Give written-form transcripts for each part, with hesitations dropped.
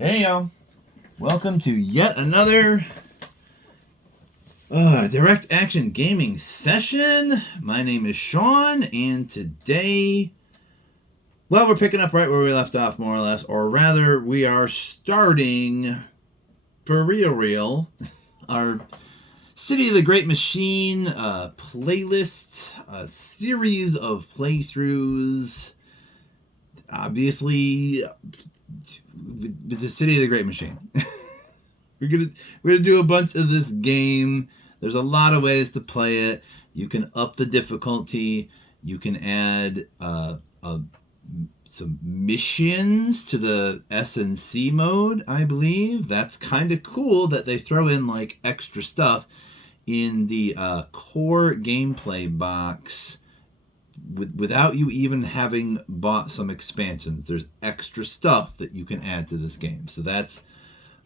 Hey y'all, welcome to yet another direct action gaming session. My name is Sean, and today, well, we're picking up right where we left off, more or less, or rather, we are starting for real our City of the Great Machine playlist, a series of playthroughs. Obviously, with the City of the Great Machine. We're gonna do a bunch of this game. There's a lot of ways to play it. You can up the difficulty. You can add some missions to the S&C mode, I believe. That's kind of cool that they throw in like extra stuff in the core gameplay box without you even having bought some expansions. There's extra stuff that you can add to this game. So that's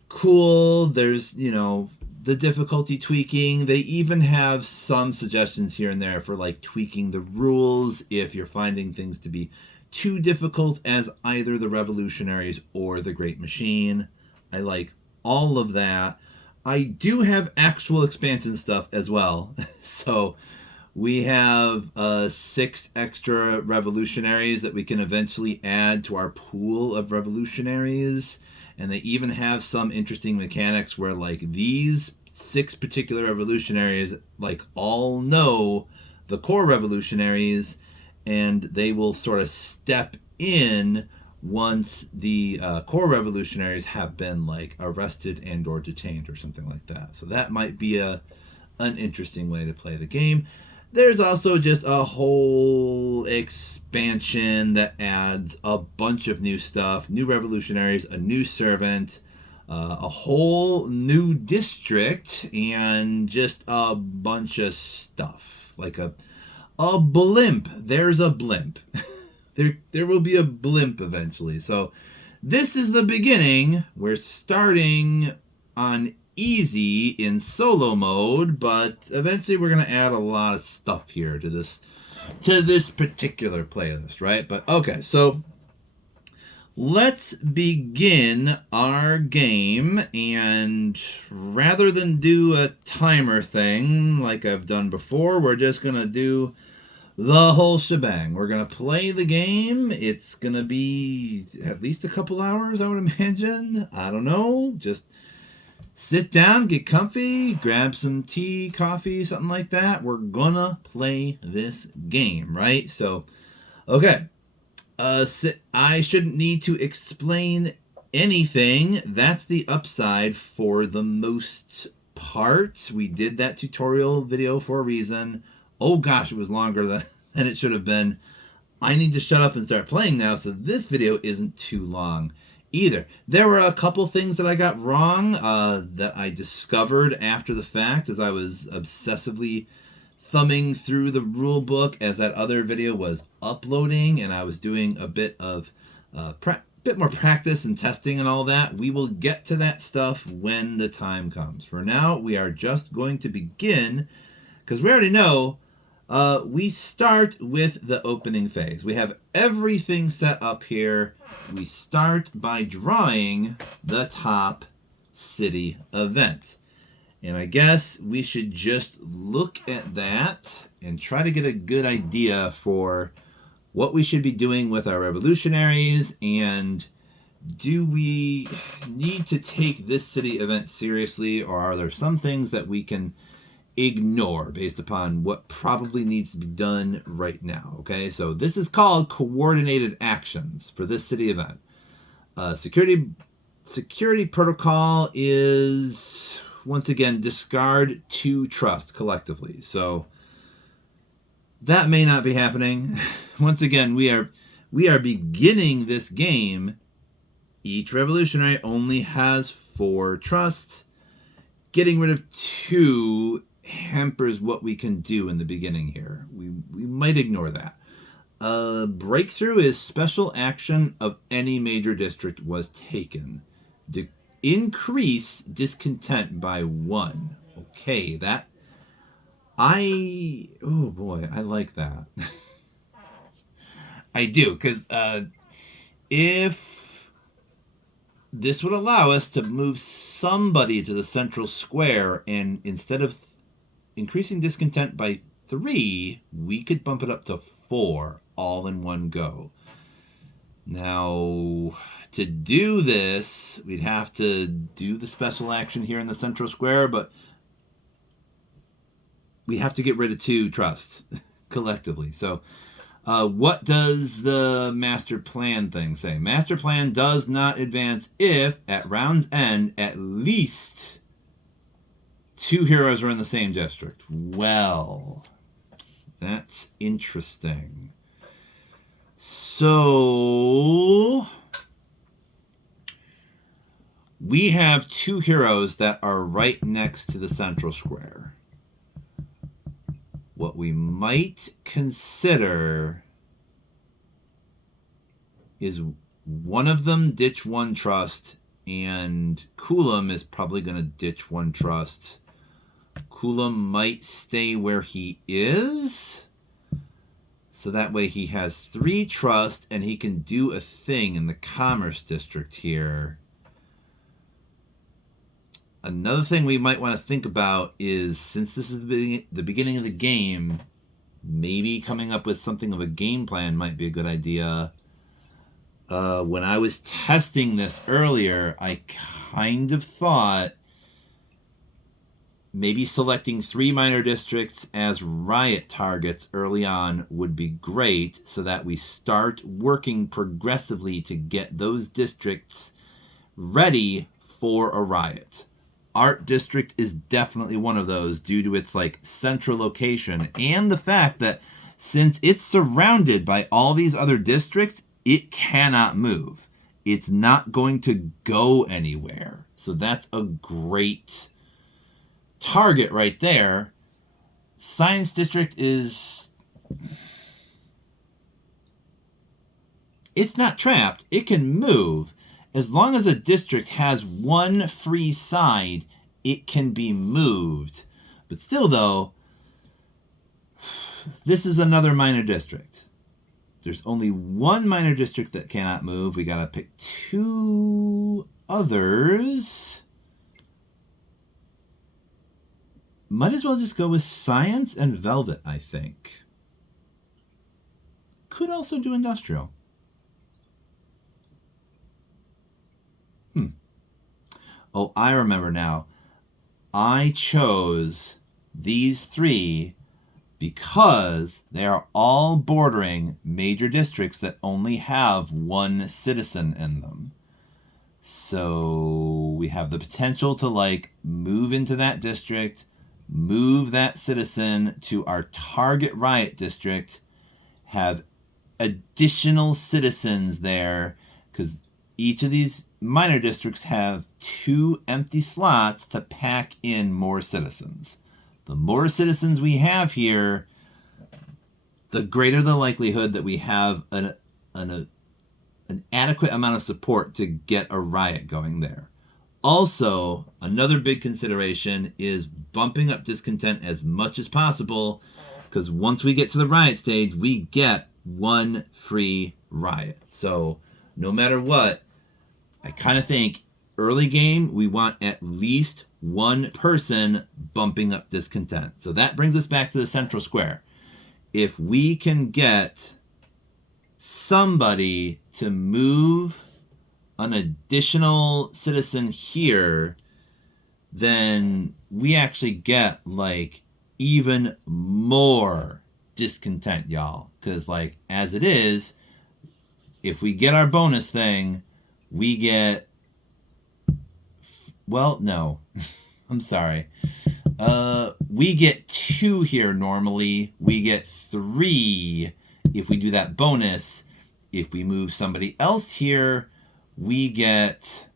cool. There's, the difficulty tweaking. They even have some suggestions here and there for like tweaking the rules if you're finding things to be too difficult as either the Revolutionaries or the Great Machine. I like all of that. I do have actual expansion stuff as well. So we have 6 extra Revolutionaries that we can eventually add to our pool of Revolutionaries. And they even have some interesting mechanics where like these 6 particular Revolutionaries like all know the core Revolutionaries, and they will sort of step in once the core Revolutionaries have been like arrested and or detained or something like that. So that might be an interesting way to play the game. There's also just a whole expansion that adds a bunch of new stuff, new Revolutionaries, a new servant, a whole new district, and just a bunch of stuff. Like a blimp. There's a blimp. there will be a blimp eventually. So this is the beginning. We're starting on easy in solo mode, but eventually we're going to add a lot of stuff here to this particular playlist, right? But okay, so let's begin our game, and rather than do a timer thing like I've done before, we're just going to do the whole shebang. We're going to play the game. It's going to be at least a couple hours, I would imagine. I don't know. Just sit down, get comfy, grab some tea, coffee, something like that. We're gonna play this game, right? So, okay. I shouldn't need to explain anything. That's the upside for the most part. We did that tutorial video for a reason. Oh gosh, it was longer than it should have been. I need to shut up and start playing now, so this video isn't too long either. There were a couple things that I got wrong that I discovered after the fact as I was obsessively thumbing through the rule book as that other video was uploading, and I was doing a bit of bit more practice and testing and all that. We will get to that stuff when the time comes. For now, we are just going to begin because we already know we start with the opening phase. We have everything set up here. We start by drawing the top city event. And I guess we should just look at that and try to get a good idea for what we should be doing with our revolutionaries, and do we need to take this city event seriously, or are there some things that we can ignore based upon what probably needs to be done right now? Okay, so this is called coordinated actions for this city event. Security protocol is, once again, discard 2 trust collectively. So that may not be happening. Once again, we are beginning this game. Each revolutionary only has 4 trust. Getting rid of 2 hampers what we can do in the beginning here. We might ignore that. Breakthrough is special action of any major district was taken. Increase discontent by 1. Okay, that oh boy, I like that. I do, because if this would allow us to move somebody to the central square, and instead of increasing discontent by 3, we could bump it up to 4 all in one go. Now, to do this, we'd have to do the special action here in the central square, but we have to get rid of 2 trusts collectively. So what does the master plan thing say? Master plan does not advance if, at round's end, at least 2 heroes are in the same district. Well, that's interesting. So we have 2 heroes that are right next to the central square. What we might consider is one of them ditch 1 trust, and Kulam is probably going to ditch 1 trust. Kulam might stay where he is, so that way he has 3 trust and he can do a thing in the commerce district here. Another thing we might want to think about is, since this is the beginning of the game, maybe coming up with something of a game plan might be a good idea. When I was testing this earlier, I kind of thought maybe selecting 3 minor districts as riot targets early on would be great, so that we start working progressively to get those districts ready for a riot. Art District is definitely one of those due to its central location and the fact that since it's surrounded by all these other districts, it cannot move. It's not going to go anywhere. So that's a great target right there. Science District is... it's not trapped. It can move. As long as a district has 1 free side, it can be moved. But still, though, this is another minor district. There's only 1 minor district that cannot move. We gotta pick 2 others. Might as well just go with Science and Velvet, I think. Could also do Industrial. Oh, I remember now. I chose these 3 because they are all bordering major districts that only have 1 citizen in them. So we have the potential to move into that district, move that citizen to our target riot district, have additional citizens there, because each of these minor districts have 2 empty slots to pack in more citizens. The more citizens we have here, the greater the likelihood that we have an adequate amount of support to get a riot going there. Also, another big consideration is bumping up discontent as much as possible, because once we get to the riot stage, we get 1 free riot. So no matter what, I kind of think early game, we want at least 1 person bumping up discontent. So that brings us back to the central square. If we can get somebody to move an additional citizen here, then we actually get even more discontent, y'all. Because as it is, if we get our bonus thing, we get... well, no. I'm sorry. We get 2 here normally. We get 3 if we do that bonus. If we move somebody else here, we get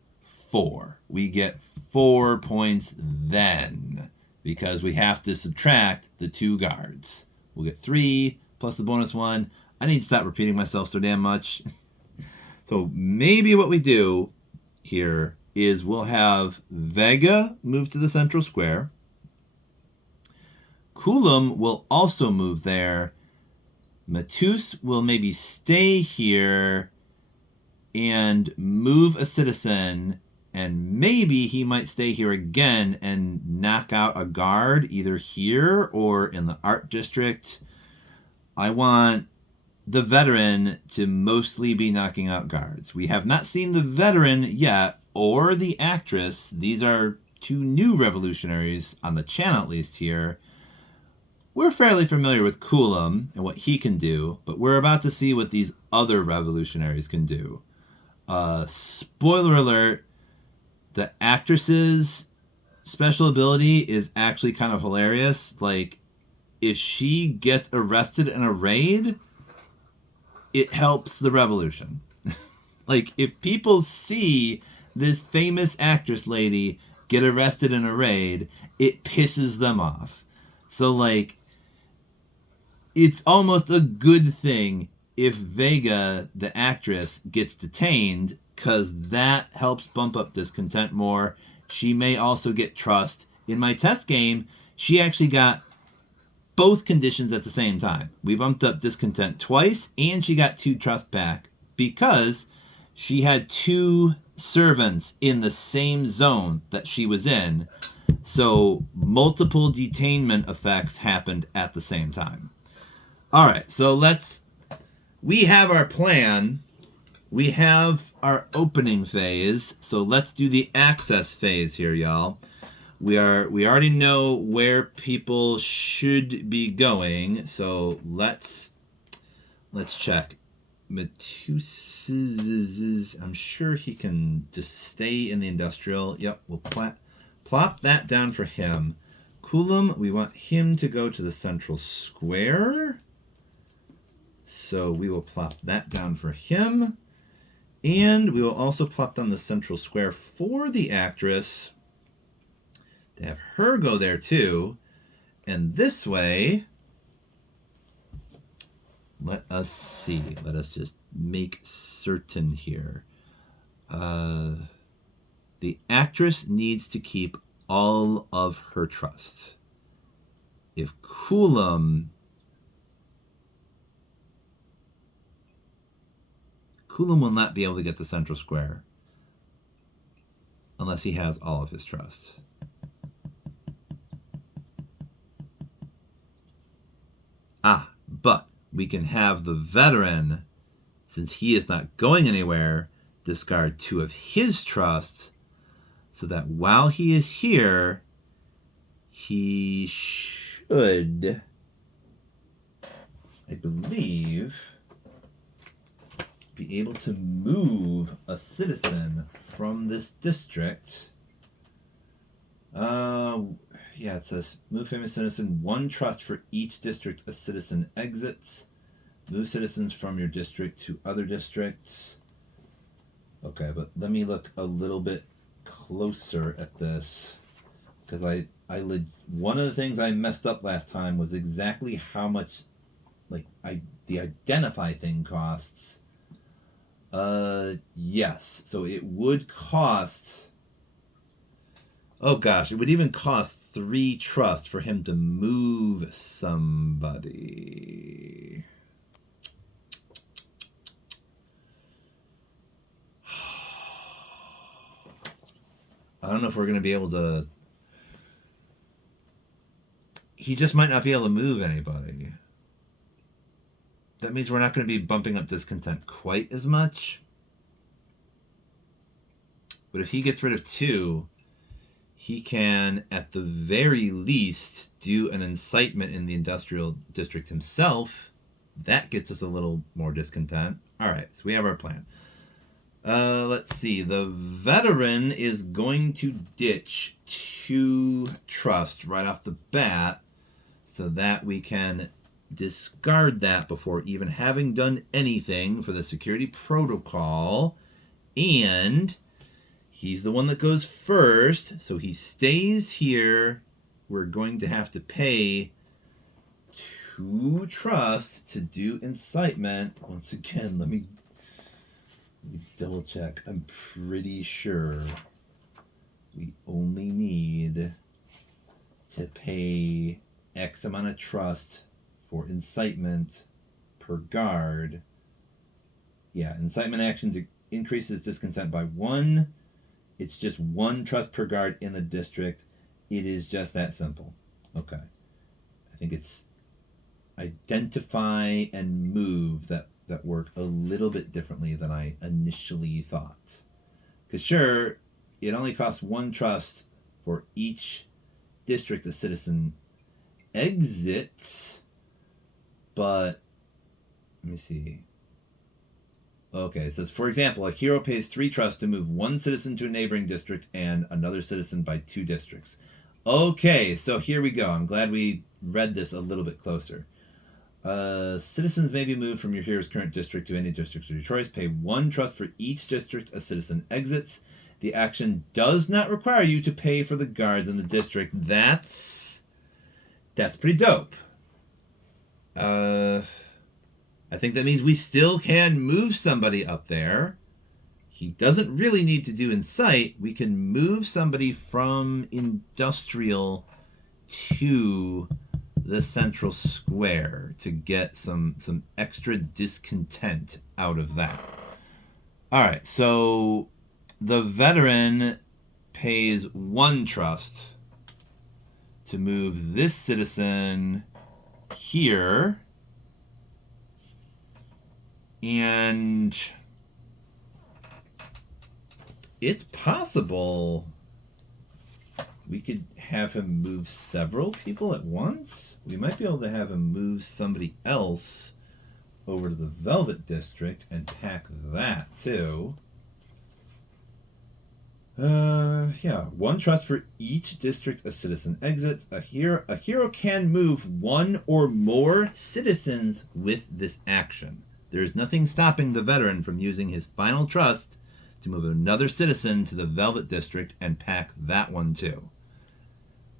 4. We get 4 points then, because we have to subtract the 2 guards. We'll get 3 plus the bonus 1. I need to stop repeating myself so damn much. So maybe what we do here is we'll have Vega move to the central square. Kulam will also move there. Matus will maybe stay here. and move a citizen, and maybe he might stay here again and knock out a guard either here or in the art district. I want the veteran to mostly be knocking out guards. We have not seen the veteran yet or the actress. These are two new revolutionaries on the channel, at least here. We're fairly familiar with Coulomb and what he can do, but we're about to see what these other revolutionaries can do. Spoiler alert, the actress's special ability is actually kind of hilarious. Like, if she gets arrested in a raid, it helps the revolution. Like, if people see this famous actress lady get arrested in a raid, it pisses them off. So, like, it's almost a good thing if Vega, the actress, gets detained, because that helps bump up discontent more. She may also get trust. In my test game, she actually got both conditions at the same time. We bumped up discontent twice, and she got 2 trust back because she had 2 servants in the same zone that she was in. So multiple detainment effects happened at the same time. All right, so we have our plan. We have our opening phase. So let's do the access phase here, y'all. We already know where people should be going. So let's check. Matus's, I'm sure he can just stay in the industrial. Yep, we'll plop that down for him. Coulomb, we want him to go to the central square. So we will plop that down for him. And we will also plop down the central square for the actress to have her go there too. And this way, let us see. Let us just make certain here. The actress needs to keep all of her trust. If Coulomb will not be able to get the central square unless he has all of his trust. But we can have the veteran, since he is not going anywhere, discard 2 of his trust, so that while he is here, he should, I believe, be able to move a citizen from this district. Yeah, it says move famous citizen 1 trust for each district a citizen exits. Move citizens from your district to other districts. Okay, but let me look a little bit closer at this, because one of the things I messed up last time was exactly how much the identify thing costs. Yes. So it would cost, oh gosh, it would even cost 3 trust for him to move somebody. I don't know if we're going to be able to. He just might not be able to move anybody. That means we're not going to be bumping up discontent quite as much. But if he gets rid of 2, he can, at the very least, do an incitement in the industrial district himself. That gets us a little more discontent. All right, so we have our plan. Let's see. The veteran is going to ditch 2 trust right off the bat, so that we can discard that before even having done anything for the security protocol. And he's the one that goes first, so he stays here. We're going to have to pay 2 trust to do incitement. Once again, let me double check. I'm pretty sure we only need to pay X amount of trust for incitement per guard. Yeah, incitement action increases discontent by 1. It's just 1 trust per guard in the district. It is just that simple. Okay. I think it's identify and move that work a little bit differently than I initially thought. Because sure, it only costs 1 trust for each district a citizen exits, but let me see. Okay, it says, for example, a hero pays 3 trust to move 1 citizen to a neighboring district and another citizen by 2 districts. Okay, so here we go. I'm glad we read this a little bit closer. Citizens may be moved from your hero's current district to any district of your choice. Pay 1 trust for each district a citizen exits. The action does not require you to pay for the guards in the district. That's pretty dope. I think that means we still can move somebody up there. He doesn't really need to do Incite. We can move somebody from Industrial to the central square to get some extra discontent out of that. All right, so the veteran pays 1 trust to move this citizen here, and it's possible we could have him move several people at once. We might be able to have him move somebody else over to the Velvet District and pack that too. Yeah, 1 trust for each district a citizen exits. A hero can move 1 or more citizens with this action. There is nothing stopping the veteran from using his final trust to move another citizen to the Velvet District and pack that one too.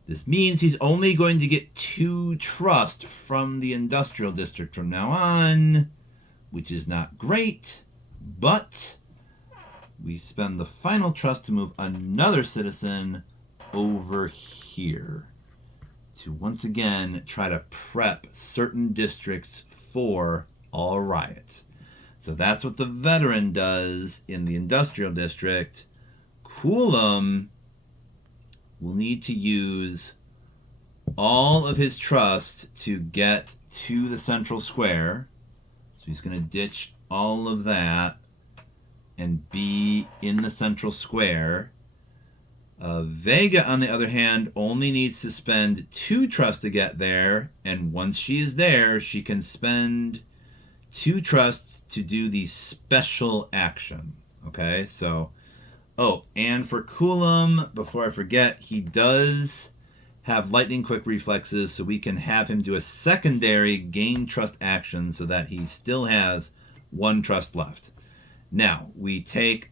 This means he's only going to get 2 trust from the Industrial District from now on, which is not great, but we spend the final trust to move another citizen over here to once again try to prep certain districts for all riot. So that's what the veteran does in the Industrial District. Coolum will need to use all of his trust to get to the central square. So he's going to ditch all of that and be in the central square. Vega, on the other hand, only needs to spend 2 trust to get there, and once she is there, she can spend 2 trusts to do the special action. Okay, so, oh, and for Coolum, before I forget, he does have lightning quick reflexes, so we can have him do a secondary gain trust action so that he still has 1 trust left. Now, we take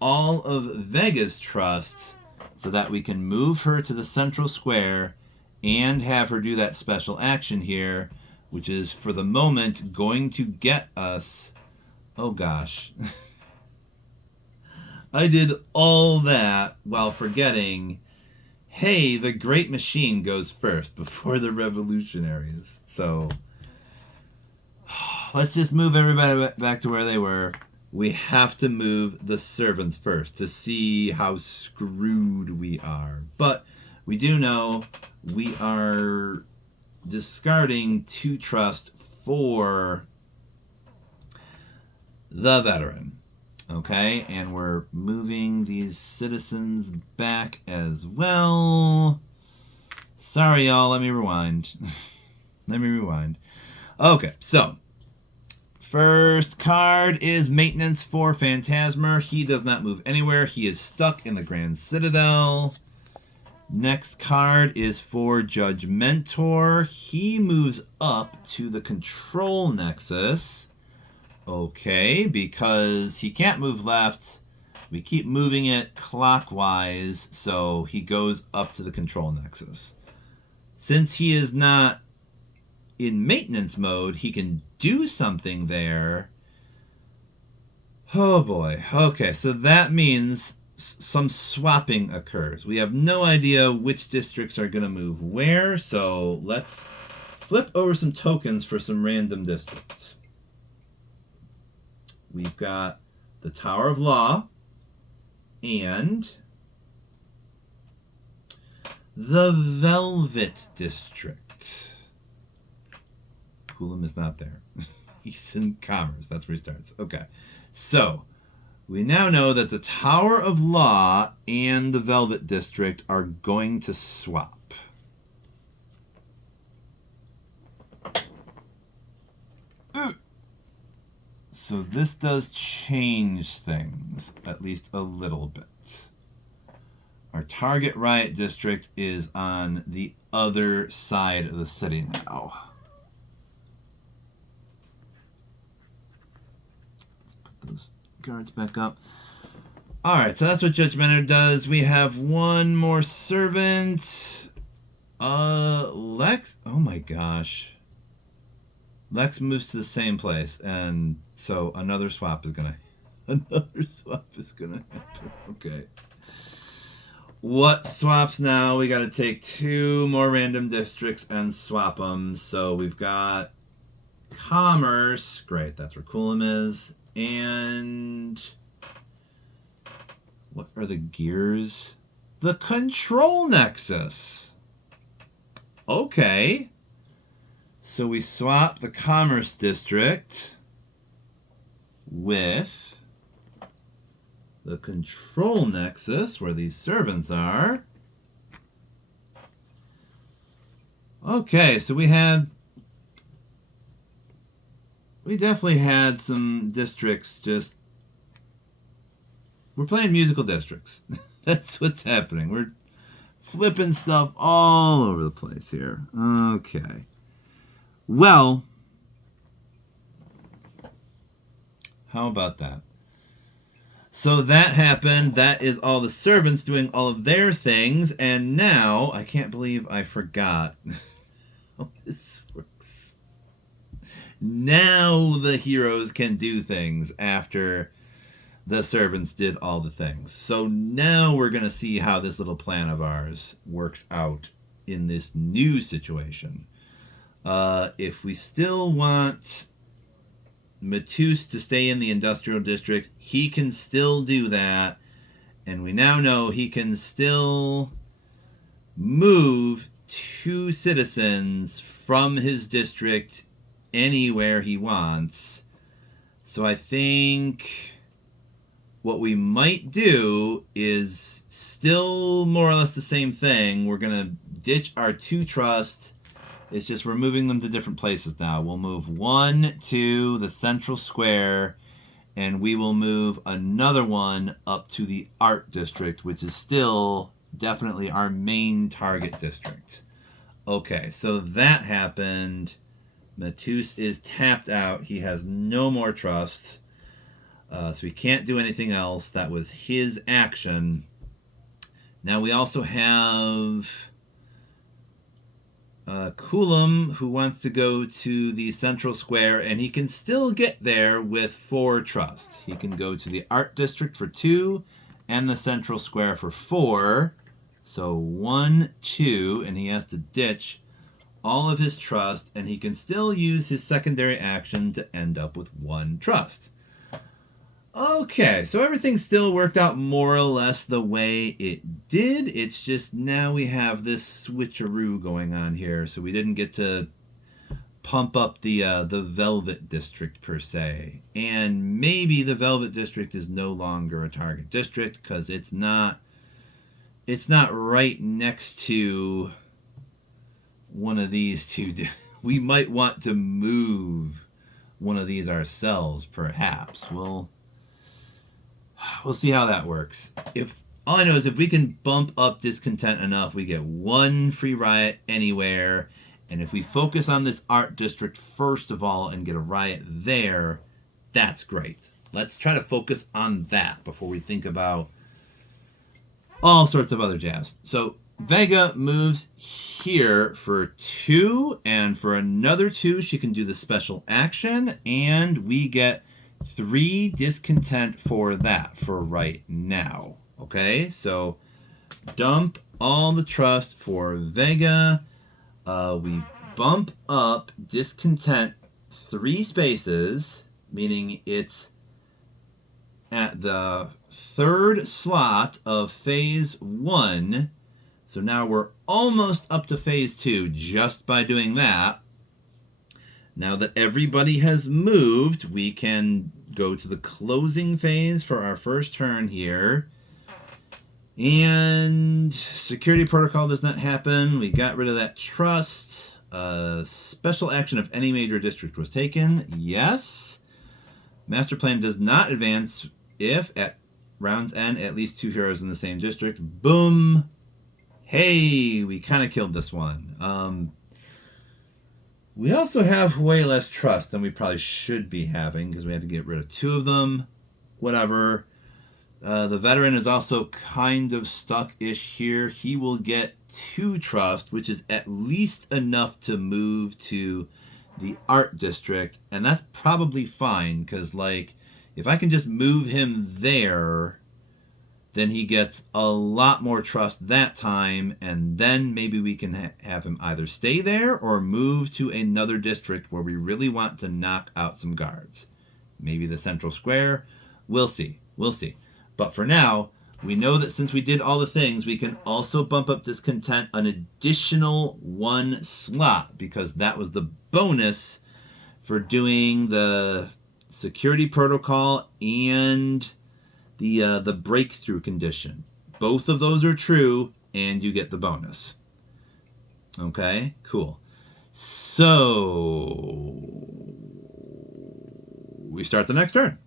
all of Vega's trust so that we can move her to the central square and have her do that special action here, which is, for the moment, going to get us... Oh, gosh. I did all that while forgetting, hey, the Great Machine goes first before the Revolutionaries. So, let's just move everybody back to where they were. We have to move the servants first to see how screwed we are. But we do know we are discarding 2 trust for the veteran. Okay, and we're moving these citizens back as well. Sorry, y'all, let me rewind. Okay, so first card is Maintenance for Phantasmer. He does not move anywhere. He is stuck in the Grand Citadel. Next card is for Judgmentor. He moves up to the Control Nexus. Okay, because he can't move left. We keep moving it clockwise, so he goes up to the Control Nexus. Since he is not in maintenance mode, he can do something there. Oh boy. Okay, so that means some swapping occurs. We have no idea which districts are going to move where, so let's flip over some tokens for some random districts. We've got the Tower of Law and the Velvet District. Coolum is not there. He's in Commerce. That's where he starts. Okay. So, we now know that the Tower of Law and the Velvet District are going to swap. So this does change things, at least a little bit. Our target riot district is on the other side of the city now. Let's put those guards back up. Alright, so that's what Judge Menard does. We have one more servant. Lex. Oh my gosh. Lex moves to the same place, and so another swap is gonna happen. Okay. What swaps now? We gotta take 2 more random districts and swap them. So we've got Commerce. Great, that's where Coolum is. And what are the gears? The Control Nexus. Okay. So we swap the Commerce District with the Control Nexus, where these servants are. Okay, so we definitely had some districts just... We're playing musical districts. That's what's happening. We're flipping stuff all over the place here. Okay. Well, how about that? So that happened. That is all the servants doing all of their things. And now, I can't believe I forgot how this works. Now the heroes can do things after the servants did all the things. So now we're going to see how this little plan of ours works out in this new situation. If we still want Matus to stay in the industrial district, he can still do that. And we now know he can still move 2 citizens from his district anywhere he wants. So I think what we might do is still more or less the same thing. We're going to ditch our 2 trust. It's just we're moving them to different places now. We'll move 1 to the central square, and we will move another one up to the art district, which is still definitely our main target district. Okay, so that happened. Matus is tapped out. He has no more trust. So he can't do anything else. That was his action. Now we also have... Coolum, who wants to go to the central square, and he can still get there with 4 trust. He can go to the art district for 2 and the central square for 4. So 1, 2, and he has to ditch all of his trust, and he can still use his secondary action to end up with 1 trust. Okay, so everything still worked out more or less the way it did. It's just now we have this switcheroo going on here, so we didn't get to pump up the Velvet District per se. And maybe the Velvet District is no longer a target district because it's not right next to one of these 2. We might want to move one of these ourselves, perhaps. We'll see how that works. All I know is if we can bump up discontent enough, we get 1 free riot anywhere. And if we focus on this art district first of all and get a riot there, that's great. Let's try to focus on that before we think about all sorts of other jazz. So Vega moves here for 2, and for another 2, she can do the special action, and we get 3 discontent for that for right now. Okay, so dump all the trust for Vega. We bump up discontent 3 spaces, meaning it's at the third slot of phase 1. So now we're almost up to phase 2 just by doing that. Now that everybody has moved, we can go to the closing phase for our first turn here. And security protocol does not happen. We got rid of that trust. Special action of any major district was taken. Yes. Master plan does not advance if at round's end at least 2 heroes in the same district. Boom. Hey, we kind of killed this one. We also have way less trust than we probably should be having because we had to get rid of 2 of them. Whatever. The veteran is also kind of stuck-ish here. He will get 2 trust, which is at least enough to move to the art district. And that's probably fine because, like, if I can just move him there, then he gets a lot more trust that time, and then maybe we can have him either stay there or move to another district where we really want to knock out some guards. Maybe the central square. We'll see. We'll see. But for now, we know that since we did all the things, we can also bump up discontent an additional 1 slot because that was the bonus for doing the security protocol and the breakthrough condition. Both of those are true, and you get the bonus. Okay, cool. So we start the next turn.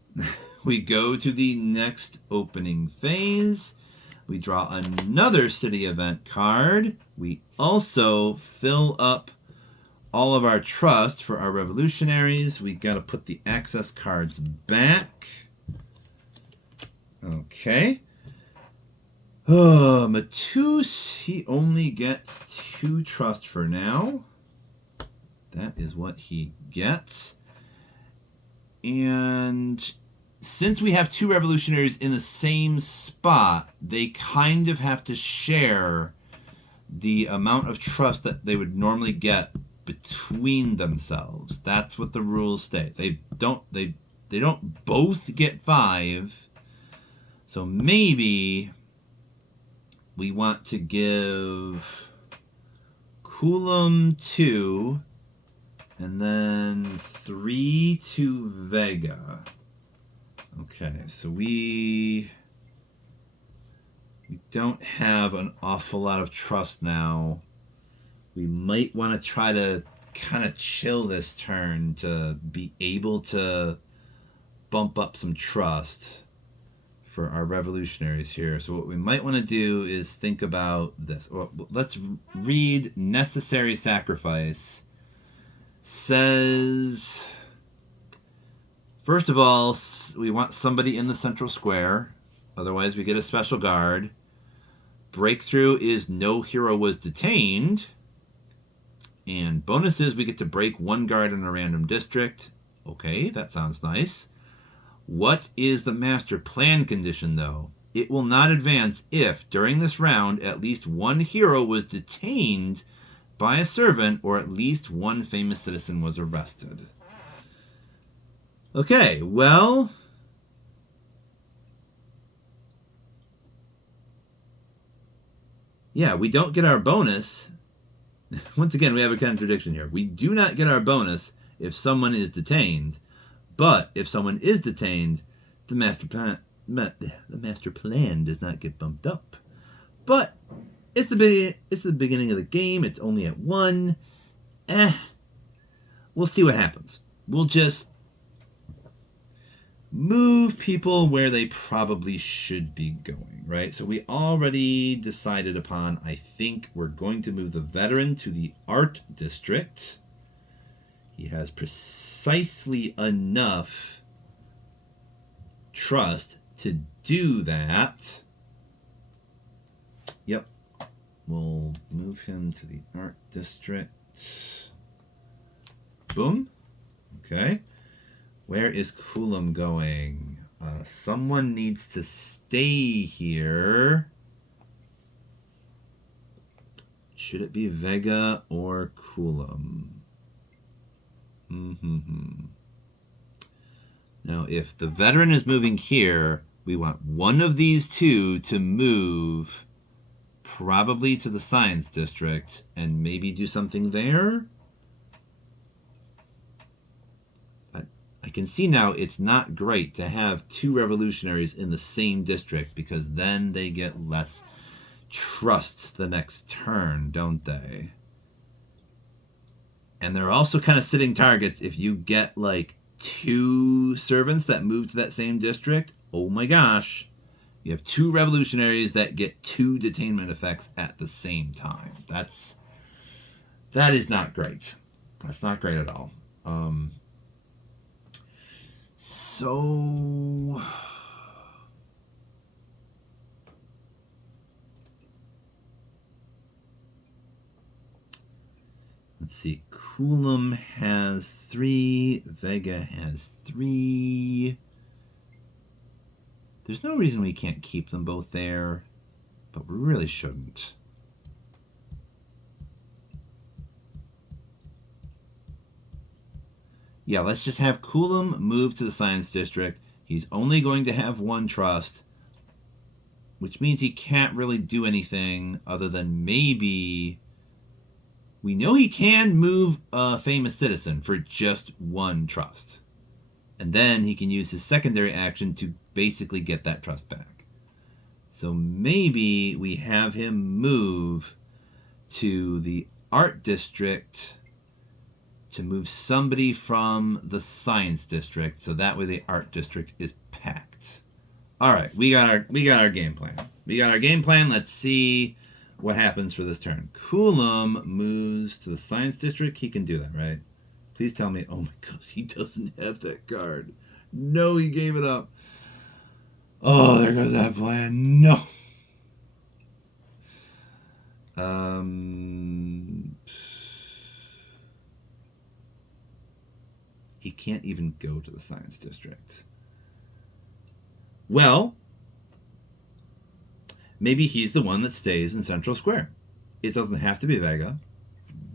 We go to the next opening phase. We draw another city event card. We also fill up all of our trust for our revolutionaries. We got to put the access cards back. Okay. Matus, he only gets 2 trust for now. That is what he gets. And since we have 2 revolutionaries in the same spot, they kind of have to share the amount of trust that they would normally get between themselves. That's what the rules state. They don't both get 5. So maybe we want to give Coulomb 2 and then 3 to Vega. Okay, so we don't have an awful lot of trust now. We might want to try to kind of chill this turn to be able to bump up some trust for our revolutionaries here. So what we might want to do is think about this. Well, let's read necessary sacrifice. Says, first of all, we want somebody in the central square. Otherwise, we get a special guard. Breakthrough is no hero was detained. And bonuses, we get to break 1 guard in a random district. Okay, that sounds nice. What is the master plan condition, though? It will not advance if, during this round, at least 1 hero was detained by a servant or at least 1 famous citizen was arrested. Okay, well, yeah, we don't get our bonus. Once again, we have a contradiction here. We do not get our bonus if someone is detained. But if someone is detained, the master plan does not get bumped up. But it's the beginning of the game. It's only at 1. We'll see what happens. We'll just move people where they probably should be going, right? So we already decided upon, I think we're going to move the veteran to the art district. He has precisely enough trust to do that. Yep. We'll move him to the art district. Boom. Okay. Where is Coulomb going? Someone needs to stay here. Should it be Vega or Coulomb? Now, if the veteran is moving here, we want one of these two to move probably to the science district and maybe do something there. But I can see now it's not great to have two revolutionaries in the same district because then they get less trust the next turn, don't they? And they're also kind of sitting targets if you get like two servants that move to that same district. Oh my gosh. You have two revolutionaries that get two detainment effects at the same time. That is not great. That's not great at all. So let's see. Coulomb has 3. Vega has 3. There's no reason we can't keep them both there, but we really shouldn't. Yeah, let's just have Coulomb move to the science district. He's only going to have 1 trust, which means he can't really do anything other than maybe... We know he can move a famous citizen for just 1 trust. And then he can use his secondary action to basically get that trust back. So maybe we have him move to the art district to move somebody from the science district, so that way the art district is packed. All right, we got our game plan. Let's see what happens for this turn. Coulomb moves to the science district. He can do that, right? Please tell me. Oh my gosh, he doesn't have that card. No, he gave it up. Oh, there goes that plan. No. He can't even go to the science district. Well, maybe he's the one that stays in Central Square. It doesn't have to be Vega.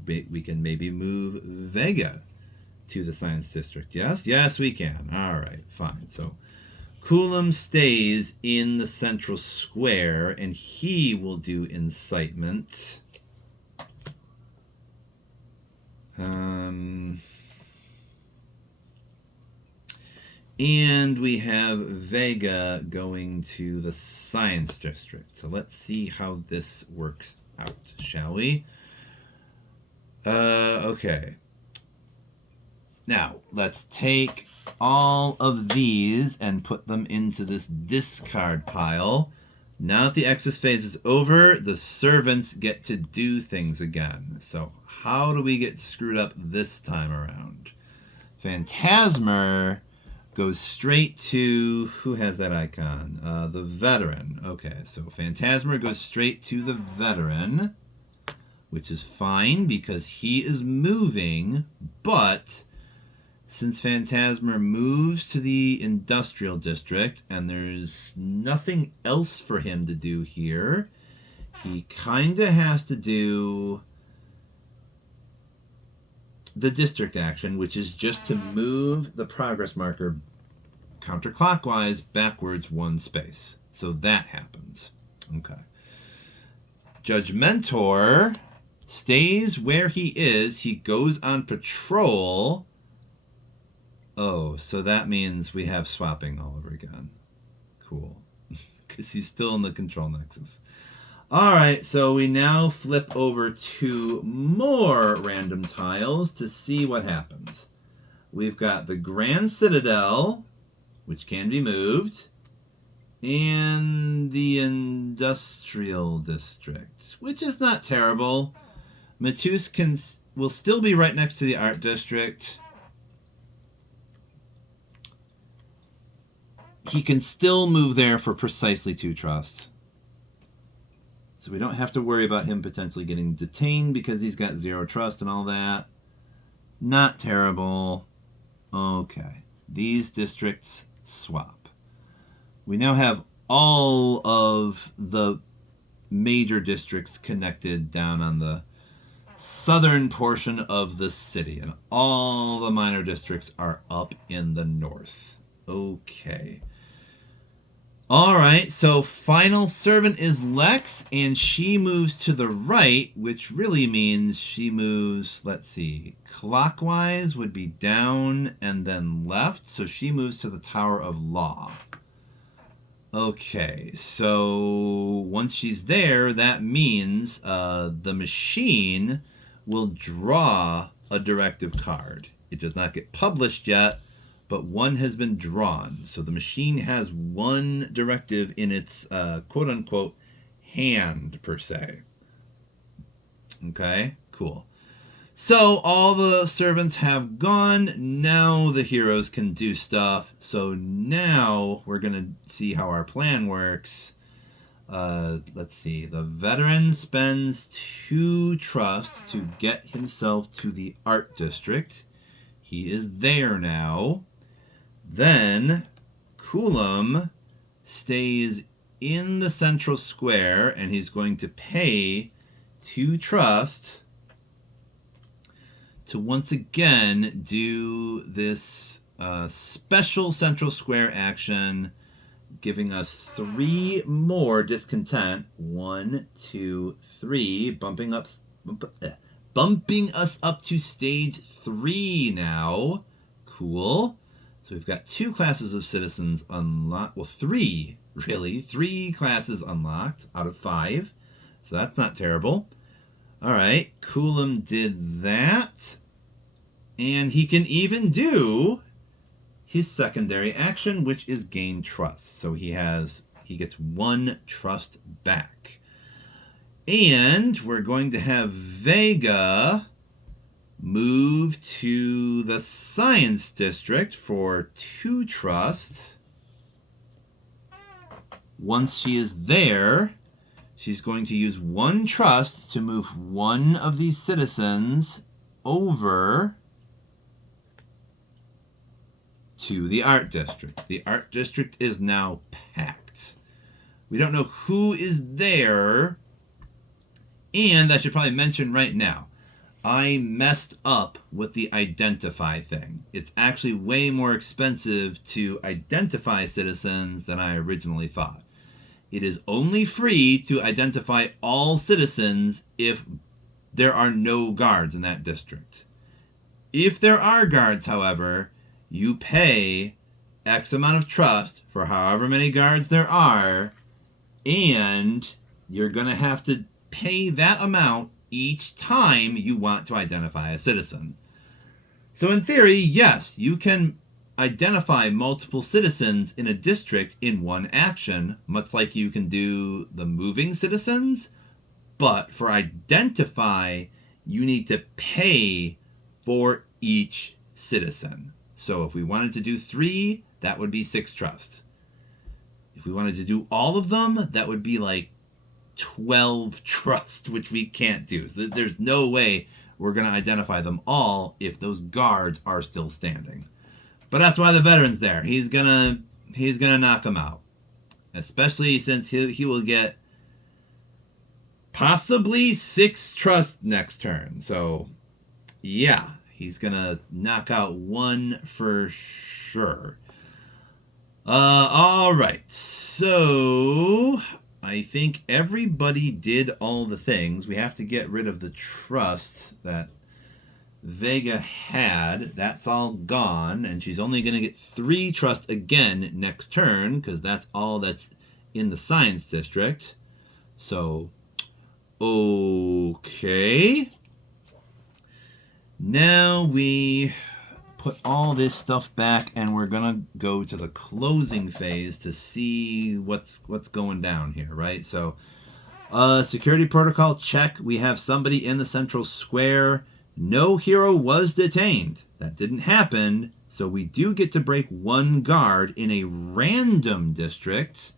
We can maybe move Vega to the science district. Yes? Yes, we can. All right, fine. So Coulomb stays in the Central Square, and he will do incitement. And we have Vega going to the science district. So let's see how this works out, shall we? Okay. Now, let's take all of these and put them into this discard pile. Now that the Exodus phase is over, the servants get to do things again. So how do we get screwed up this time around? Phantasmer goes straight to, who has that icon? The veteran. Okay, so Phantasmer goes straight to the veteran, which is fine because he is moving, but since Phantasmer moves to the industrial district and there's nothing else for him to do here, he kind of has to do the district action, which is just to move the progress marker counterclockwise backwards 1 space. So that happens. Okay. Judge Mentor stays where he is. He goes on patrol. Oh, so that means we have swapping all over again. Cool. Because he's still in the control nexus. All right, so we now flip over to more random tiles to see what happens. We've got the Grand Citadel, which can be moved, and the Industrial District, which is not terrible. Matus will still be right next to the Art District. He can still move there for precisely 2 trust. So we don't have to worry about him potentially getting detained because he's got 0 trust and all that. Not terrible. Okay. These districts swap. We now have all of the major districts connected down on the southern portion of the city, and all the minor districts are up in the north. Okay. All right, so final servant is Lex, and she moves to the right, which really means she moves, let's see, clockwise would be down and then left, so she moves to the Tower of Law. Okay, so once she's there, that means the machine will draw a directive card. It does not get published yet, but one has been drawn. So the machine has one directive in its quote unquote hand, per se. Okay, cool. So all the servants have gone. Now the heroes can do stuff. So now we're going to see how our plan works. Let's see. The veteran spends 2 trust to get himself to the art district. He is there now. Then Coulomb stays in the central square, and he's going to pay 2 trust to once again do this special central square action, giving us 3 more discontent. 1, 2, 3, bumping us up to stage 3 now. Cool. So we've got 2 classes of citizens unlocked. Well, 3, really. 3 classes unlocked out of 5. So that's not terrible. All right, Coulomb did that. And he can even do his secondary action, which is gain trust. So he gets 1 trust back. And we're going to have Vega move to the science district for 2 trust. Once she is there, she's going to use 1 trust to move one of these citizens over to the art district. The art district is now packed. We don't know who is there. And I should probably mention right now, I messed up with the identify thing. It's actually way more expensive to identify citizens than I originally thought. It is only free to identify all citizens if there are no guards in that district. If there are guards, however, you pay X amount of trust for however many guards there are, and you're going to have to pay that amount each time you want to identify a citizen. So in theory, yes, you can identify multiple citizens in a district in one action, much like you can do the moving citizens, but for identify, you need to pay for each citizen. So if we wanted to do 3, that would be 6 trust. If we wanted to do all of them, that would be like 12 trust, which we can't do. So there's no way we're going to identify them all if those guards are still standing. But that's why the veteran's there. He's gonna knock them out, especially since he will get possibly 6 trust next turn. So yeah, he's gonna knock out 1 for sure. All right, so I think everybody did all the things. We have to get rid of the trust that Vega had. That's all gone, and she's only going to get 3 trust again next turn, because that's all that's in the science district. So, okay. Now we put all this stuff back, and we're gonna go to the closing phase to see what's going down here, right? So security protocol check. We have somebody in the central square. No hero was detained. That didn't happen, so we do get to break 1 guard in a random district.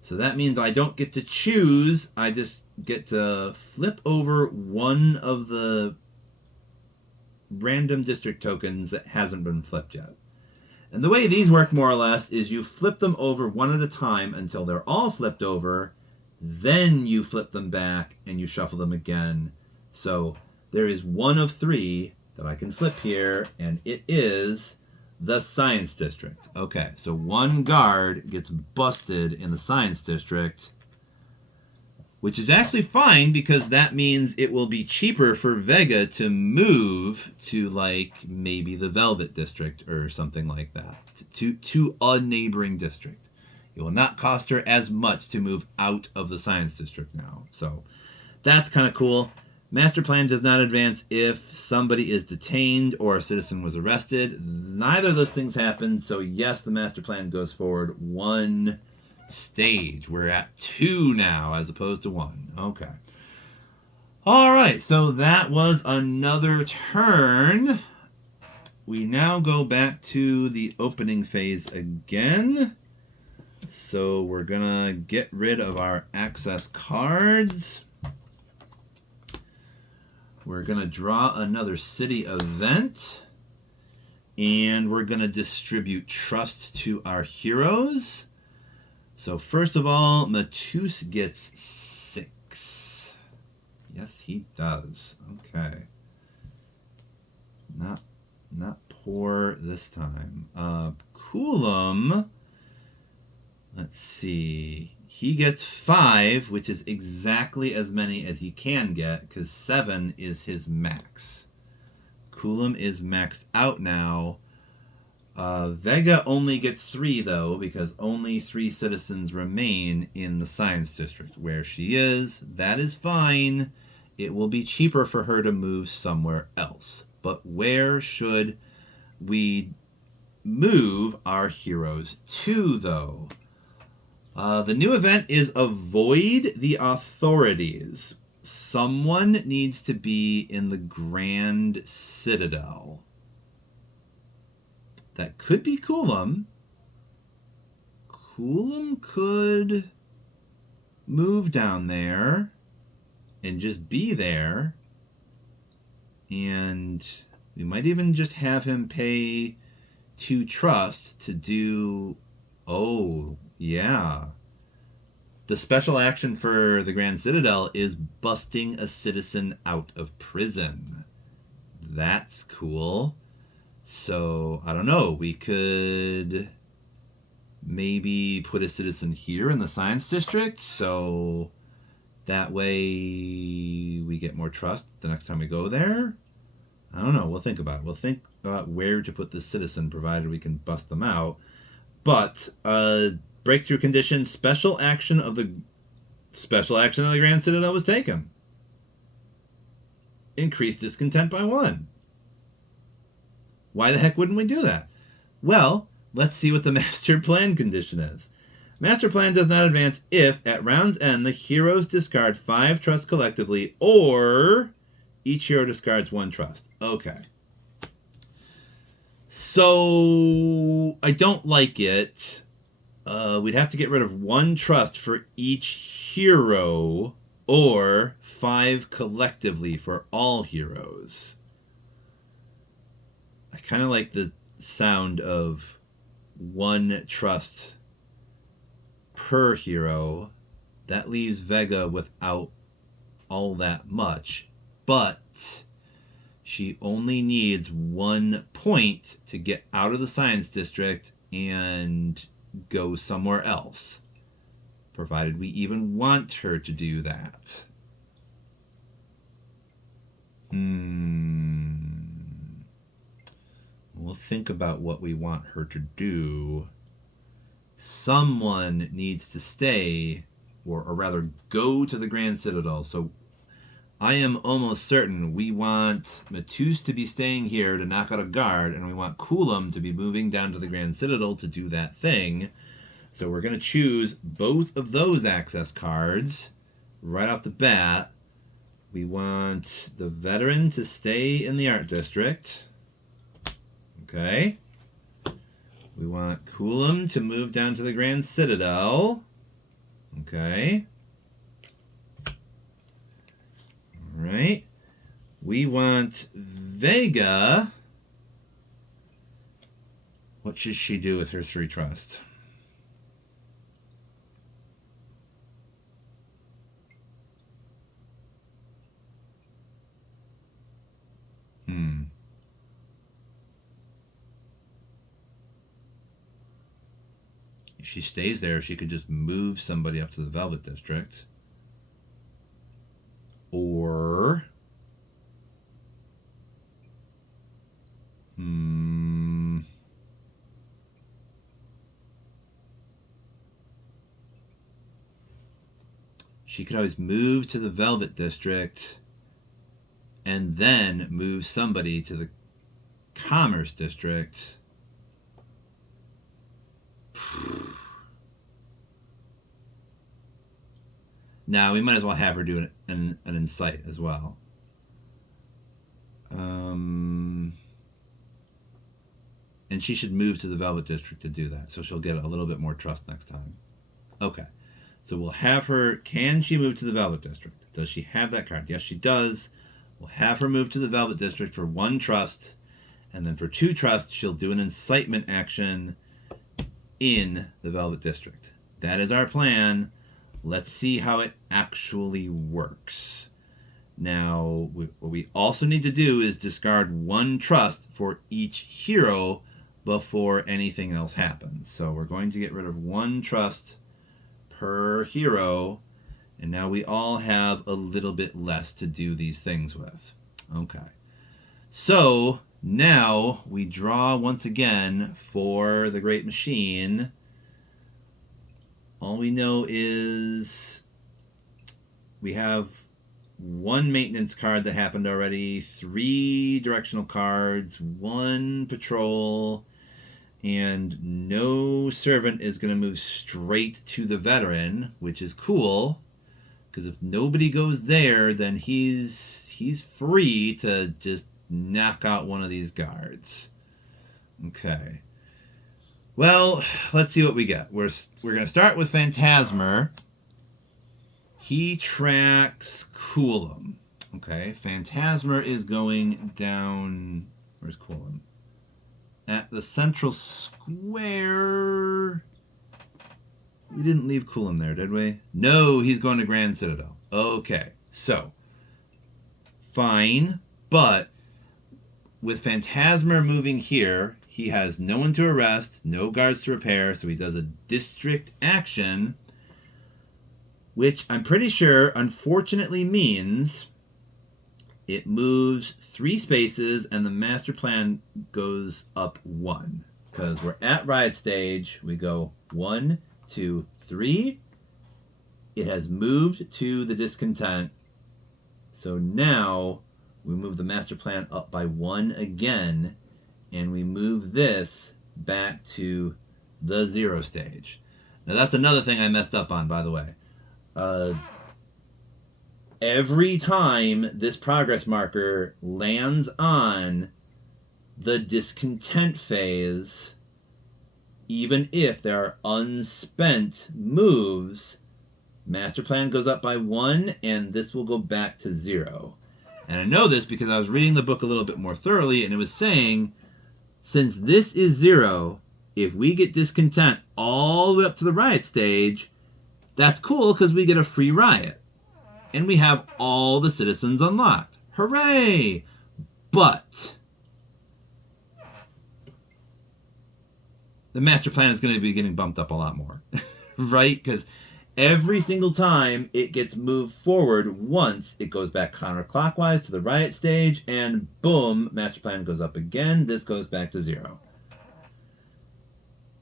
So that means I don't get to choose. I just get to flip over 1 of the random district tokens that hasn't been flipped yet. And the way these work more or less is you flip them over 1 at a time until they're all flipped over, then you flip them back and you shuffle them again. So there is 1 of 3 that I can flip here, and it is The Science District. Okay, so one guard gets busted in the Science District, which is actually fine because that means it will be cheaper for Vega to move to, like, maybe the Velvet District or something like that, to a neighboring district. It will not cost her as much to move out of the Science District now. So that's kind of cool. Master plan does not advance if somebody is detained or a citizen was arrested. Neither of those things happen. So yes, the master plan goes forward one stage. We're at 2 now as opposed to 1. Okay. All right. So that was another turn. We now go back to the opening phase again. So we're going to get rid of our access cards. We're going to draw another city event. And we're going to distribute trust to our heroes. So first of all, Matus gets 6. Yes, he does. Okay. Not poor this time. Coulomb, let's see. He gets 5, which is exactly as many as he can get, because 7 is his max. Coulomb is maxed out now. Vega only gets 3, though, because only 3 citizens remain in the Science District. Where she is, that is fine. It will be cheaper for her to move somewhere else. But where should we move our heroes to, though? The new event is Avoid the Authorities. Someone needs to be in the Grand Citadel. That could be Coulomb. Coulomb could move down there and just be there. And we might even just have him pay 2 trust to do... Oh, yeah. The special action for the Grand Citadel is busting a citizen out of prison. That's cool. So, I don't know. We could maybe put a citizen here in the Science District. So that way we get more trust the next time we go there. I don't know. We'll think about it. We'll think about where to put the citizen, provided we can bust them out. But breakthrough condition, special action of the Grand Citadel was taken. Increased discontent by 1. Why the heck wouldn't we do that? Well, let's see what the master plan condition is. Master plan does not advance if, at round's end, the heroes discard 5 trust collectively, or each hero discards 1 trust. Okay. So, I don't like it. We'd have to get rid of 1 trust for each hero, or 5 collectively for all heroes. I kind of like the sound of 1 trust per hero. That leaves Vega without all that much, but she only needs 1 point to get out of the Science District and go somewhere else, provided we even want her to do that. We'll think about what we want her to do. Someone needs to stay, or rather go to the Grand Citadel. So I am almost certain we want Matus to be staying here to knock out a guard, and we want Coulomb to be moving down to the Grand Citadel to do that thing. So we're going to choose both of those access cards right off the bat. We want the veteran to stay in the Art District. Okay. We want Coulomb to move down to the Grand Citadel. Okay. All right. We want Vega. What should she do with her 3 trust? If she stays there, she could just move somebody up to the Velvet District. Or... she could always move to the Velvet District and then move somebody to the Commerce District. Now, we might as well have her do an incite as well. And she should move to the Velvet District to do that, so she'll get a little bit more trust next time. Okay. So we'll have her... Can she move to the Velvet District? Does she have that card? Yes, she does. We'll have her move to the Velvet District for 1 trust. And then for 2 trust, she'll do an incitement action in the Velvet District. That is our plan. Let's see how it actually works. Now, what we also need to do is discard 1 trust for each hero before anything else happens. So we're going to get rid of 1 trust per hero, and now we all have a little bit less to do these things with. Okay. So now we draw once again for the Great Machine. All we know is we have 1 maintenance card that happened already, 3 directional cards, 1 patrol, and no servant is going to move straight to the veteran, which is cool, because if nobody goes there, then he's free to just knock out one of these guards. Okay. Well, let's see what we get. We're going to start with Phantasmer. He tracks Coolum. Okay, Phantasmer is going down... Where's Coolum? At the central square. We didn't leave Coolum there, did we? No, he's going to Grand Citadel. Okay, so fine, but with Phantasmer moving here, he has no one to arrest, no guards to repair, so he does a district action, which I'm pretty sure, unfortunately, means it moves 3 spaces and the master plan goes up 1. Because we're at riot stage, we go 1, 2, 3. It has moved to the discontent. So now we move the master plan up by 1 again, and we move this back to the 0 stage. Now that's another thing I messed up on, by the way. Every time this progress marker lands on the discontent phase, even if there are unspent moves, master plan goes up by 1, and this will go back to 0. And I know this because I was reading the book a little bit more thoroughly, and it was saying, since this is 0, if we get discontent all the way up to the riot stage, that's cool because we get a free riot. And we have all the citizens unlocked. Hooray! But the master plan is going to be getting bumped up a lot more. Right? Because every single time it gets moved forward once, it goes back counterclockwise to the riot stage, and boom, master plan goes up again. This goes back to 0.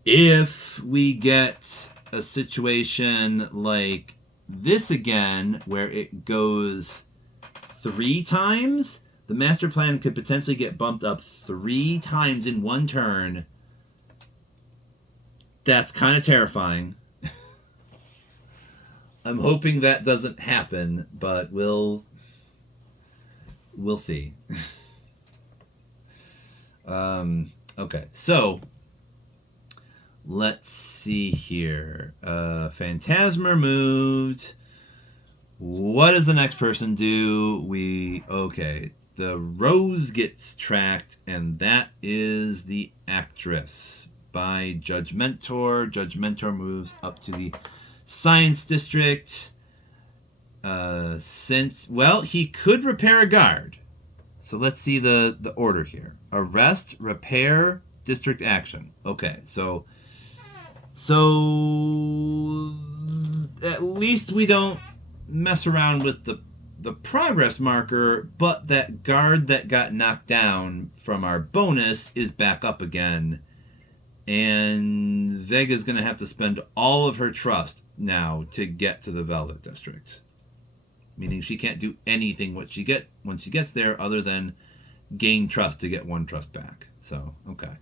If we get a situation like this again, where it goes 3 times, the master plan could potentially get bumped up 3 times in 1 turn. That's kind of terrifying. I'm hoping that doesn't happen, but we'll see. Okay, so let's see here. Phantasmer moved. What does the next person do? Okay, the Rose gets tracked, and that is the Actress by Judge Mentor. Judge Mentor moves up to the Science District. He could repair a guard. So let's see the order here. Arrest, repair, district action. Okay, so So at least we don't mess around with the progress marker, but that guard that got knocked down from our bonus is back up again. And Vega's going to have to spend all of her trust now to get to the Velvet District. Meaning she can't do anything when she gets there other than gain trust to get 1 trust back. So, okay.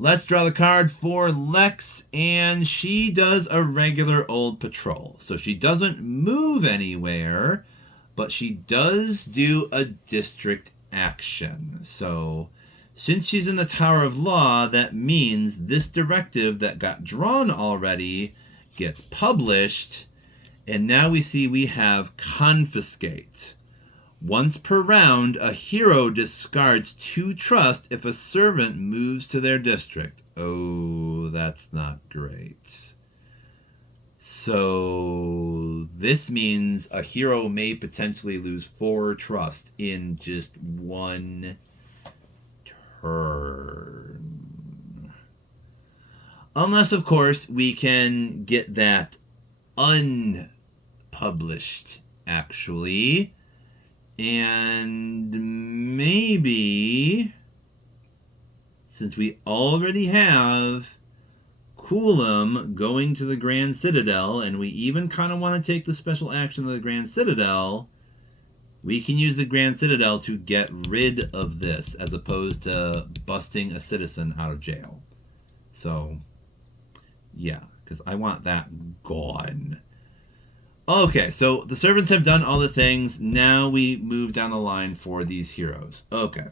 Let's draw the card for Lex, and she does a regular old patrol. So she doesn't move anywhere, but she does do a district action. So since she's in the Tower of Law, that means this directive that got drawn already gets published, and now we see we have Confiscate. Once per round, a hero discards 2 trust if a servant moves to their district. Oh, that's not great. So this means a hero may potentially lose 4 trust in just 1 turn. Unless, of course, we can get that unpublished, actually. And maybe, since we already have Coolum going to the Grand Citadel, and we even kind of want to take the special action of the Grand Citadel, we can use the Grand Citadel to get rid of this, as opposed to busting a citizen out of jail. So, yeah, because I want that gone. Okay, so the servants have done all the things. Now we move down the line for these heroes. Okay.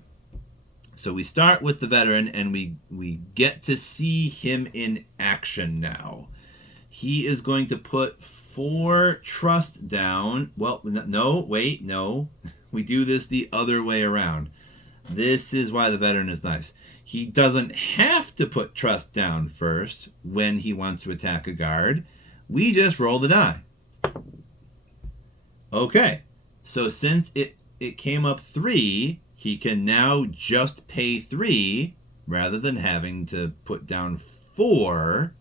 So we start with the veteran, and we get to see him in action now. He is going to put 4 trust down. Well, no, wait, no. We do this the other way around. This is why the veteran is nice. He doesn't have to put trust down first when he wants to attack a guard. We just roll the die. Okay, so since it came up 3, he can now just pay 3 rather than having to put down 4.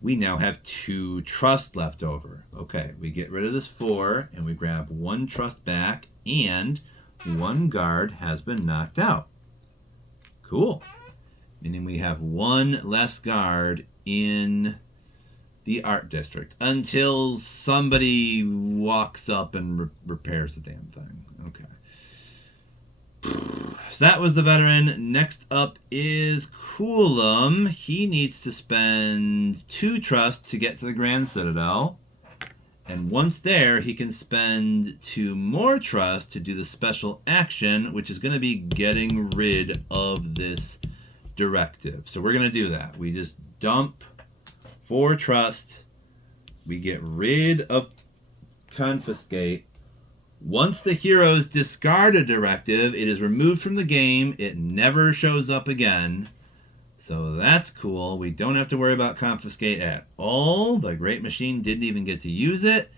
We now have 2 trust left over. Okay, we get rid of this 4 and we grab 1 trust back, and 1 guard has been knocked out. Cool. Meaning we have 1 less guard in the art district until somebody walks up and repairs the damn thing. Okay. So that was the veteran. Next up is Coolum. He needs to spend 2 trust to get to the Grand Citadel. And once there, he can spend 2 more trust to do the special action, which is going to be getting rid of this directive. So we're going to do that. We just dump 4 trust. We get rid of Confiscate. Once the heroes discard a directive, it is removed from the game. It never shows up again. So that's cool. We don't have to worry about Confiscate at all. The Great Machine didn't even get to use it.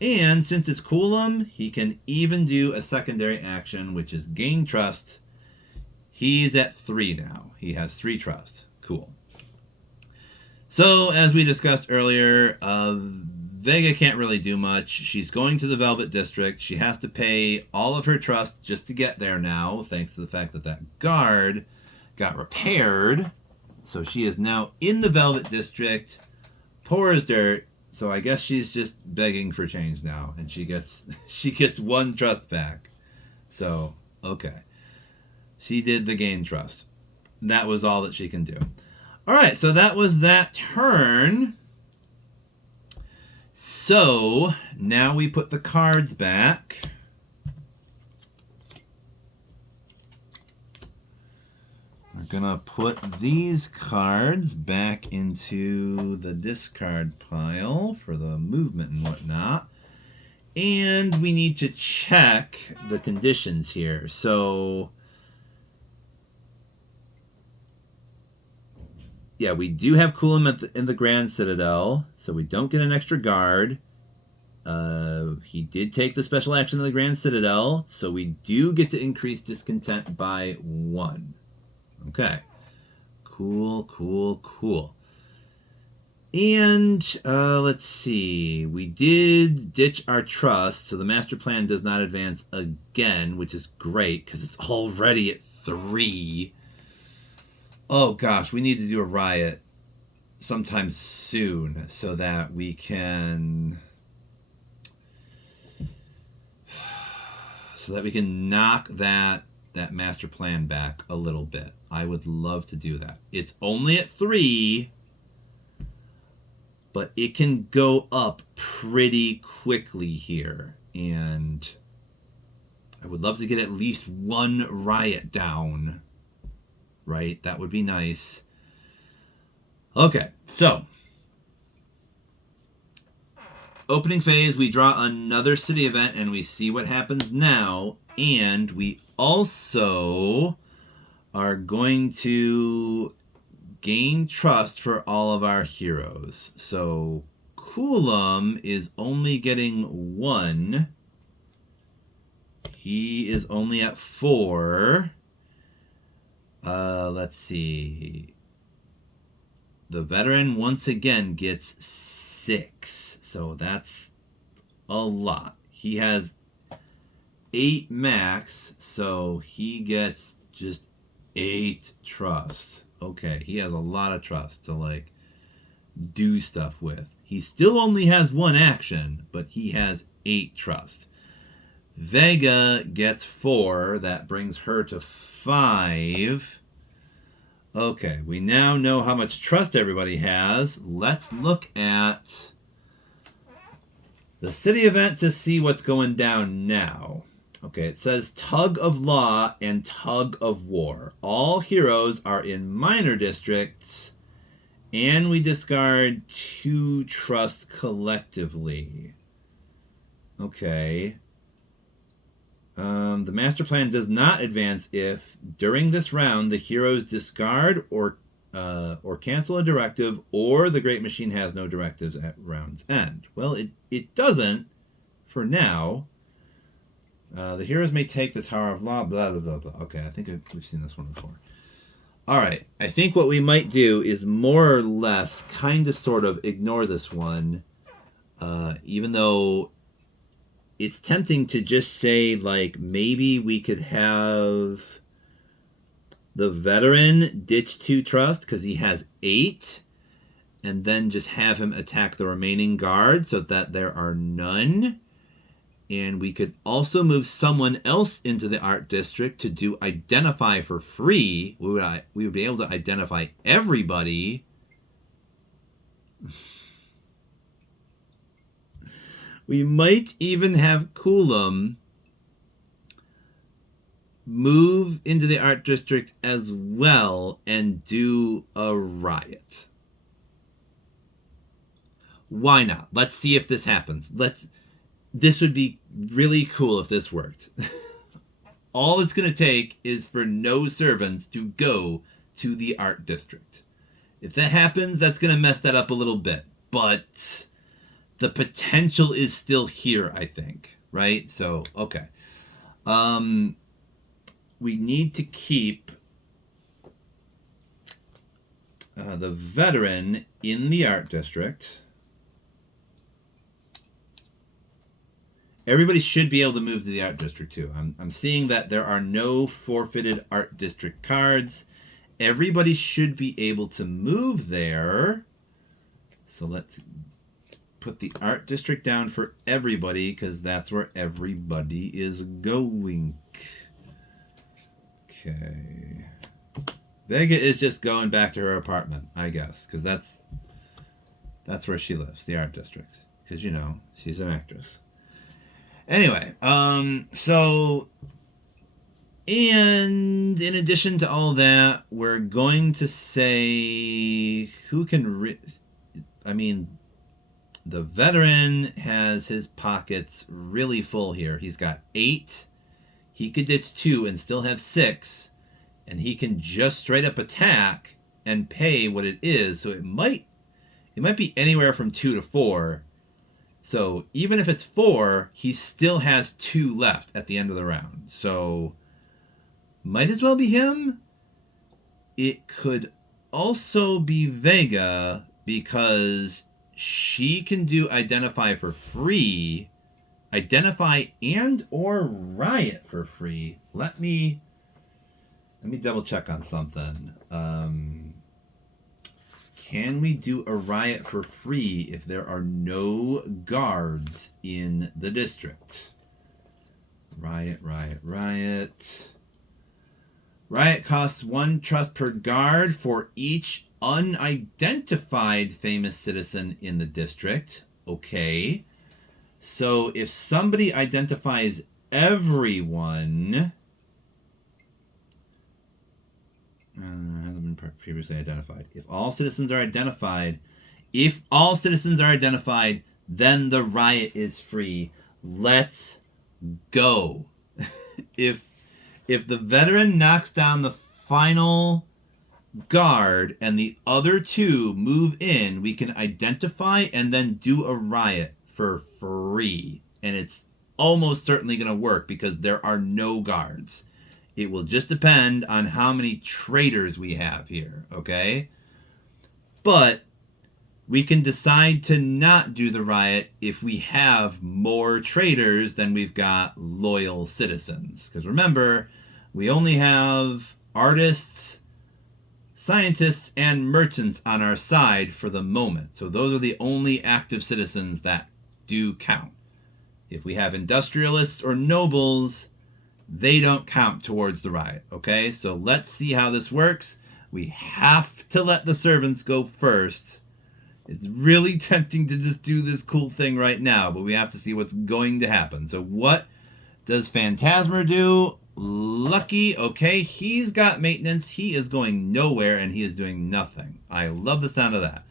And since it's Coolum, he can even do a secondary action, which is gain trust. He's at 3 now. He has 3 trust. Cool. So, as we discussed earlier, Vega can't really do much. She's going to the Velvet District. She has to pay all of her trust just to get there now, thanks to the fact that that guard got repaired. So she is now in the Velvet District, poor as dirt. So I guess she's just begging for change now, and she gets 1 trust back. So, okay. She did the gain trust. That was all that she can do. All right, so that was that turn. So now we put the cards back. We're gonna put these cards back into the discard pile for the movement and whatnot. And we need to check the conditions here. So yeah, we do have Coolum in the Grand Citadel, so we don't get an extra guard. He did take the special action in the Grand Citadel, so we do get to increase discontent by 1. Okay. Cool. And let's see. We did ditch our trust, so the master plan does not advance again, which is great because it's already at 3. Oh gosh, we need to do a riot sometime soon so that we can knock that master plan back a little bit. I would love to do that. It's only at 3, but it can go up pretty quickly here. And I would love to get at least 1 riot down. Right? That would be nice. Okay, so opening phase, we draw another city event and we see what happens now. And we also are going to gain trust for all of our heroes. So Coulomb is only getting 1. He is only at 4. Let's see. The veteran once again gets 6. So that's a lot. He has 8 max, so he gets just 8 trust. Okay, he has a lot of trust to like do stuff with. He still only has 1 action, but he has 8 trust. Vega gets 4. That brings her to 5. Okay, we now know how much trust everybody has. Let's look at the city event to see what's going down now. Okay, it says Tug of Law and Tug of War. All heroes are in minor districts, and we discard 2 trust collectively. Okay. The master plan does not advance if, during this round, the heroes discard or cancel a directive, or the Great Machine has no directives at round's end. Well, it doesn't for now. The heroes may take the Tower of Law, blah, blah, blah, blah. Okay, I think we've seen this one before. All right, I think what we might do is more or less kind of sort of ignore this one, even though it's tempting to just say, like, maybe we could have the veteran ditch 2 trust because he has 8, and then just have him attack the remaining guards so that there are none. And we could also move someone else into the art district to do identify for free. We would be able to identify everybody. We might even have Coulomb move into the art district as well and do a riot. Why not? Let's see if this happens. This would be really cool if this worked. All it's going to take is for no servants to go to the art district. If that happens, that's going to mess that up a little bit. But the potential is still here, I think. Right? So, okay. We need to keep the veteran in the art district. Everybody should be able to move to the art district too. I'm seeing that there are no forfeited art district cards. Everybody should be able to move there. So let's put the art district down for everybody because that's where everybody is going. Okay. Vega is just going back to her apartment, I guess, because that's where she lives, the art district. Because, you know, she's an actress. Anyway, so, and in addition to all that, we're going to say who can, the veteran has his pockets really full here. He's got 8. He could ditch 2 and still have 6. And he can just straight up attack and pay what it is. So it might be anywhere from 2 to 4. So even if it's 4, he still has 2 left at the end of the round. So might as well be him. It could also be Vega because she can do identify for free, identify and or riot for free. Let me double check on something. Can we do a riot for free if there are no guards in the district? Riot. Riot costs 1 trust per guard for each unidentified famous citizen in the district. Okay. So if somebody identifies everyone, hasn't been previously identified. If all citizens are identified, then the riot is free. Let's go. If the veteran knocks down the final guard and the other 2 move in, we can identify and then do a riot for free. And it's almost certainly going to work because there are no guards. It will just depend on how many traitors we have here, okay? But we can decide to not do the riot if we have more traitors than we've got loyal citizens. Because remember, we only have artists, scientists, and merchants on our side for the moment. So those are the only active citizens that do count. If we have industrialists or nobles, they don't count towards the riot, okay? So let's see how this works. We have to let the servants go first. It's really tempting to just do this cool thing right now, but we have to see what's going to happen. So what does Phantasmer do? Lucky, okay, he's got maintenance. He is going nowhere, and he is doing nothing. I love the sound of that.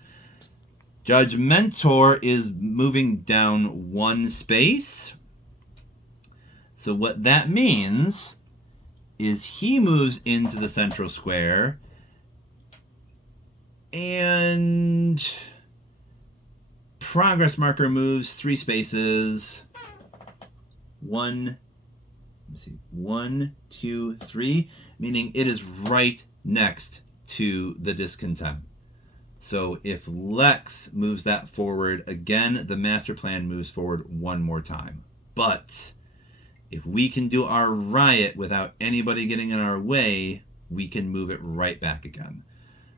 Judge Mentor is moving down 1 space. So what that means is he moves into the central square, and progress marker moves 3 spaces. 1, 2, 3, meaning it is right next to the discontent. So if Lex moves that forward again, the master plan moves forward 1 more time. But if we can do our riot without anybody getting in our way, we can move it right back again.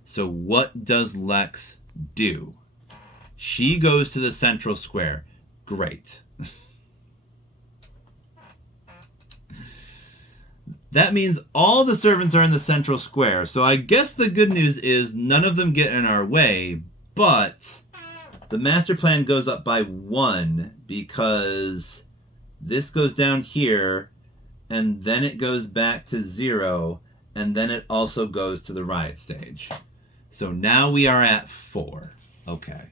So what does Lex do? She goes to the central square. Great. That means all the servants are in the central square. So I guess the good news is none of them get in our way, but the master plan goes up by 1 because this goes down here, and then it goes back to 0, and then it also goes to the riot stage. So now we are at 4. Okay.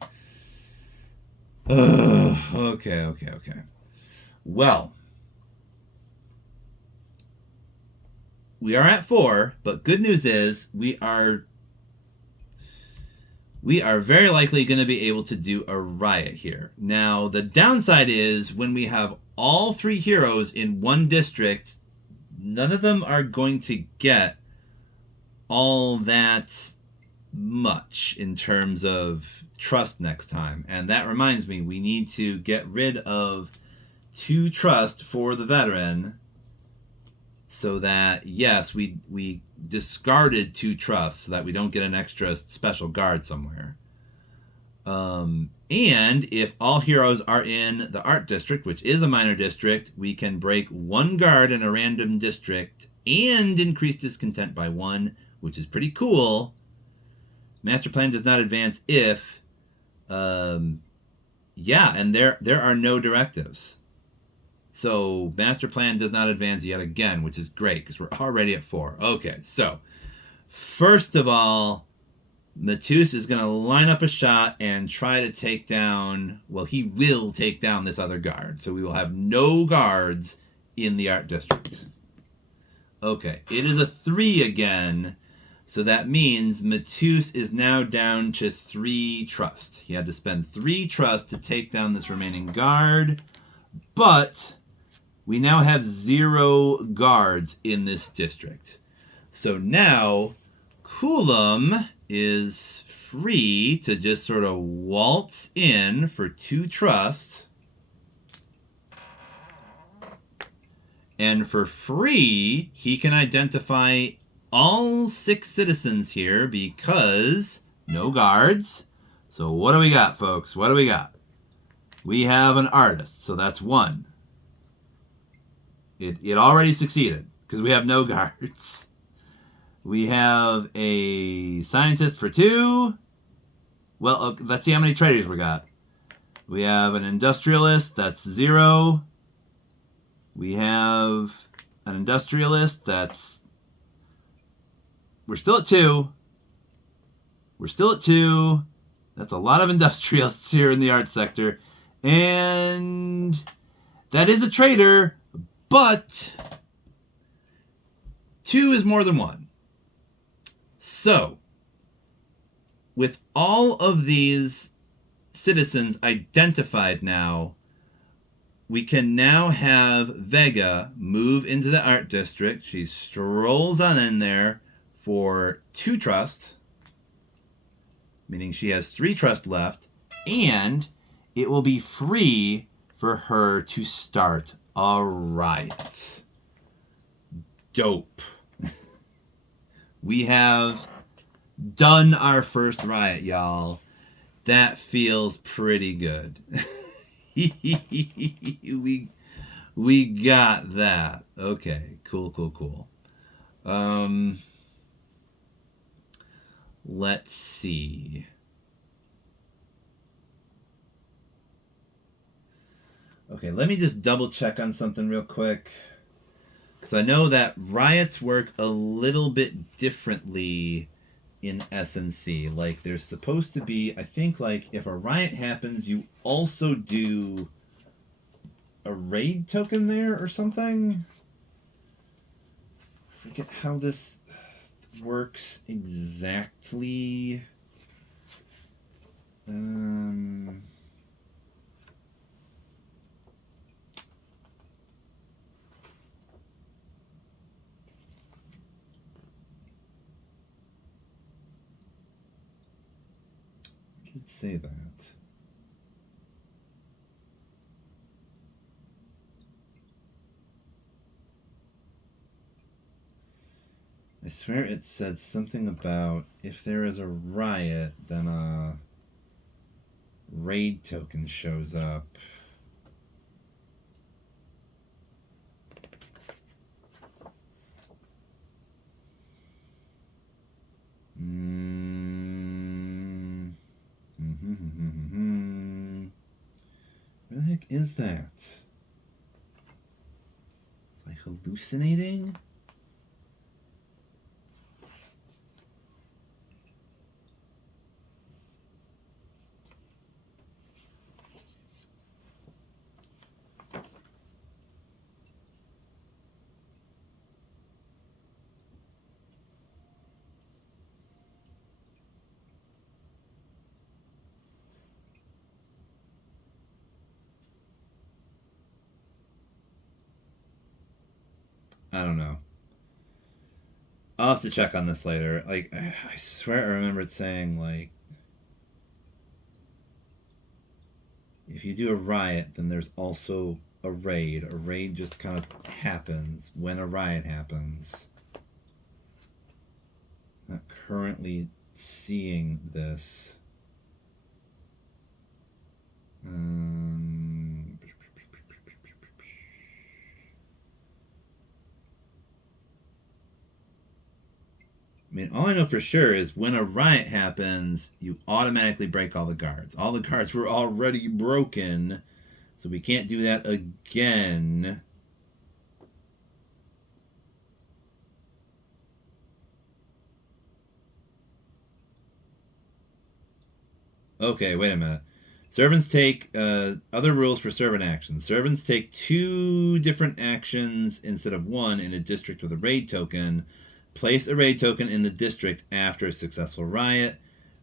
Okay. Well, we are at 4, but good news is we are very likely going to be able to do a riot here. Now, the downside is when we have all 3 heroes in 1 district, none of them are going to get all that much in terms of trust next time. And that reminds me, we need to get rid of 2 trust for the veteran so that, yes, we discarded 2 trust so that we don't get an extra special guard somewhere. And if all heroes are in the art district, which is a minor district, we can break 1 guard in a random district and increase discontent by 1, which is pretty cool. Master plan does not advance if, and there are no directives. So master plan does not advance yet again, which is great because we're already at 4. Okay, so first of all, Matus is going to line up a shot and try to take down, well, he will take down this other guard. So we will have no guards in the art district. Okay, it is a 3 again. So that means Matus is now down to 3 trust. He had to spend 3 trust to take down this remaining guard. But we now have 0 guards in this district. So now Coulomb is free to just sort of waltz in for 2 trust. And for free, he can identify all 6 citizens here because no guards. So what do we got, folks? What do we got? We have an artist, so that's 1. It already succeeded because we have no guards. We have a scientist for 2. Well, okay, let's see how many traders we got. We have an industrialist, that's 0. We have an industrialist, we're still at 2. We're still at 2. That's a lot of industrialists here in the art sector. And that is a trader, but 2 is more than 1. So, with all of these citizens identified now, we can now have Vega move into the art district. She strolls on in there for 2 trust, meaning she has 3 trust left, and it will be free for her to start a riot. Dope. We have done our first riot, y'all. That feels pretty good. we got that. Okay, cool. Let's see. Okay, let me just double check on something real quick. Because I know that riots work a little bit differently in SNC. Like, there's supposed to be, I think, like, if a riot happens, you also do a raid token there or something. I forget how this works exactly. Let's say that. I swear it said something about if there is a riot, then a raid token shows up. Where the heck is that? Am I hallucinating? I don't know. I'll have to check on this later. Like, I swear I remember it saying, like, if you do a riot, then there's also a raid. A raid just kind of happens when a riot happens. Not currently seeing this. I mean, all I know for sure is when a riot happens, you automatically break all the guards. All the guards were already broken, so we can't do that again. Okay, wait a minute. Servants take other rules for servant actions. Servants take 2 different actions instead of 1 in a district with a raid token. Place a raid token in the district after a successful riot.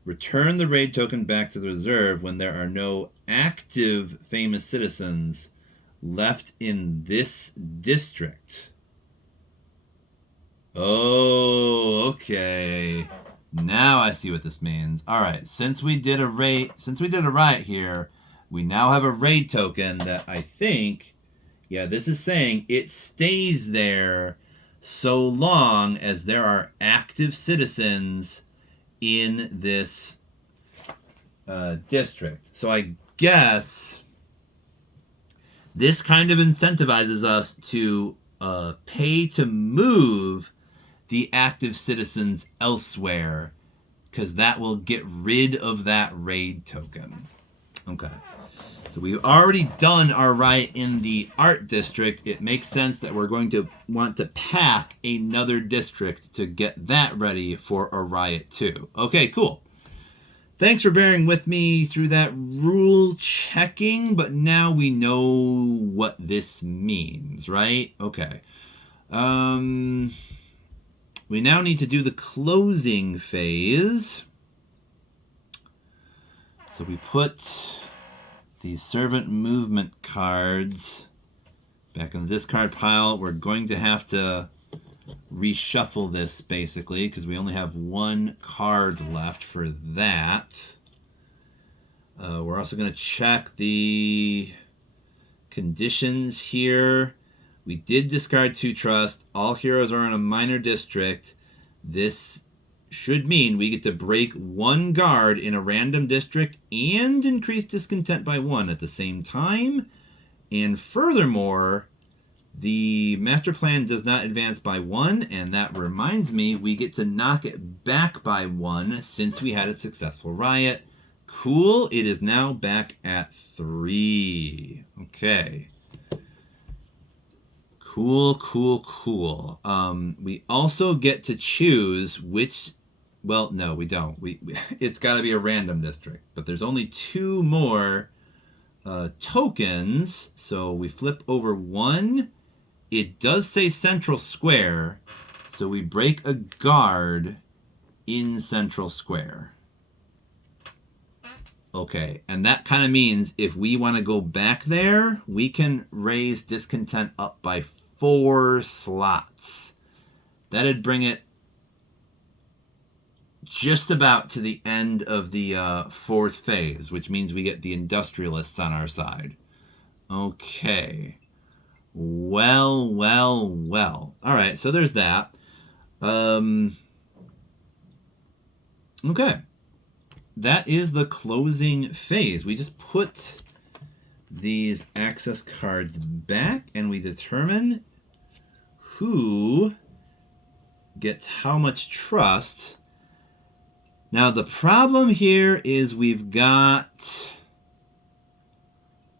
Return the raid token back to the reserve when there are no active famous citizens left in this district. Oh, okay. Now I see what this means. All right, since we did a riot here, we now have a raid token that I think, yeah, this is saying it stays there so long as there are active citizens in this district. So I guess this kind of incentivizes us to pay to move the active citizens elsewhere, because that will get rid of that raid token. Okay. So we've already done our riot in the art district. It makes sense that we're going to want to pack another district to get that ready for a riot too. Okay, cool. Thanks for bearing with me through that rule checking, but now we know what this means, right? Okay. We now need to do the closing phase. So we put the servant movement cards back in the discard pile. We're going to have to reshuffle this basically because we only have one card left for that. We're also going to check the conditions here. We did discard 2 trust. All heroes are in a minor district. This should mean we get to break 1 guard in a random district and increase discontent by 1 at the same time. And furthermore, the master plan does not advance by 1, and that reminds me we get to knock it back by 1 since we had a successful riot. Cool, it is now back at 3. Okay. Cool. We also get to choose which... Well, no, we don't. It's got to be a random district. But there's only 2 more tokens. So we flip over 1. It does say Central Square. So we break a guard in Central Square. Okay, and that kind of means if we want to go back there, we can raise discontent up by 4 slots. That'd bring it just about to the end of the 4th phase, which means we get the industrialists on our side. Okay. Well. All right, so there's that. Okay. That is the closing phase. We just put these access cards back and we determine who gets how much trust. Now the problem here is we've got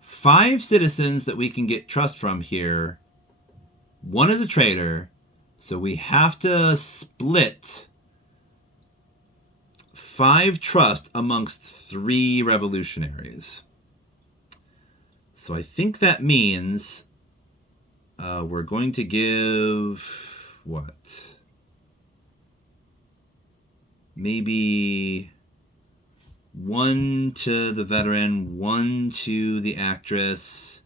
5 citizens that we can get trust from here. 1 is a traitor, so we have to split 5 trust amongst 3 revolutionaries. So I think that means we're going to give what? Maybe 1 to the veteran, 1 to the actress,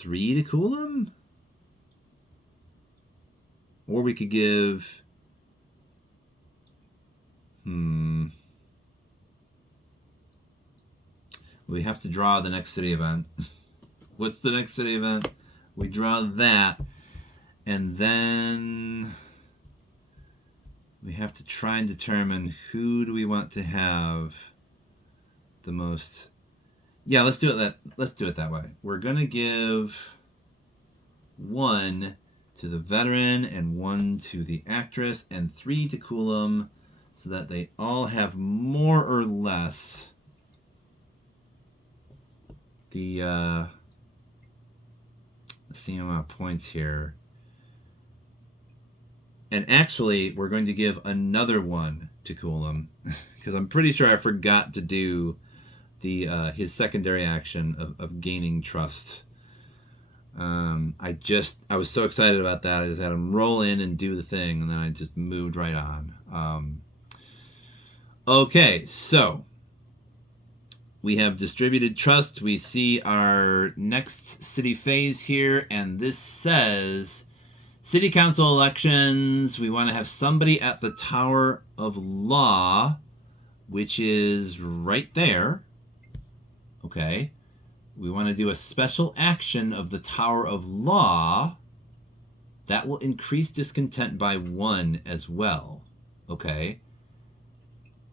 3 to Coolum? Or we could give... We have to draw the next city event. What's the next city event? We draw that, and then we have to try and determine who do we want to have the most. Yeah, let's do it that way. We're gonna give 1 to the veteran and 1 to the actress and 3 to Coolum, so that they all have more or less the same amount of points here. And actually, we're going to give another 1 to Coolum because I'm pretty sure I forgot to do the his secondary action of gaining trust. I was so excited about that. I just had him roll in and do the thing, and then I just moved right on. Okay, so we have distributed trust. We see our next city phase here, and this says City council elections, we want to have somebody at the Tower of Law, which is right there. Okay. We want to do a special action of the Tower of Law. That will increase discontent by 1 as well. Okay.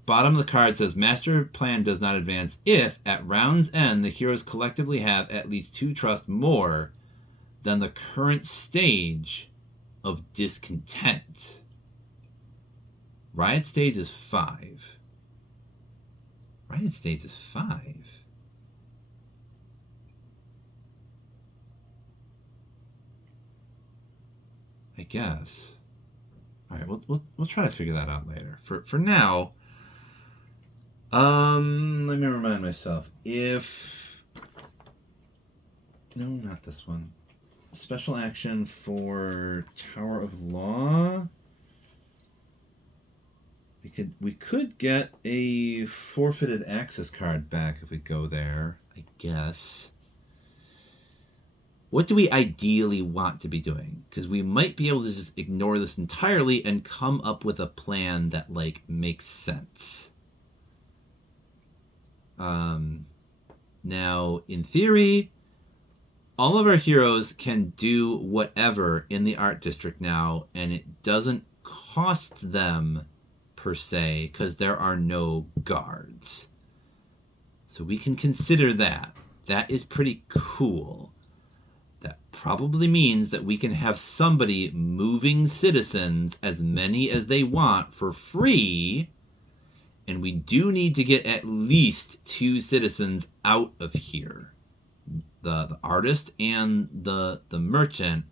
Bottom of the card says master plan does not advance if at round's end the heroes collectively have at least 2 trust more than the current stage of discontent. Riot stage is 5. Riot stage is 5. I guess. All right, we'll try to figure that out later. For now, let me remind myself. No, not this one. Special action for Tower of Law. We could get a forfeited access card back if we go there, I guess. What do we ideally want to be doing? Because we might be able to just ignore this entirely and come up with a plan that, like, makes sense. Now, in theory, all of our heroes can do whatever in the art district now, and it doesn't cost them, per se, because there are no guards. So we can consider that. That is pretty cool. That probably means that we can have somebody moving citizens, as many as they want, for free. And we do need to get at least 2 citizens out of here. The artist and the merchant,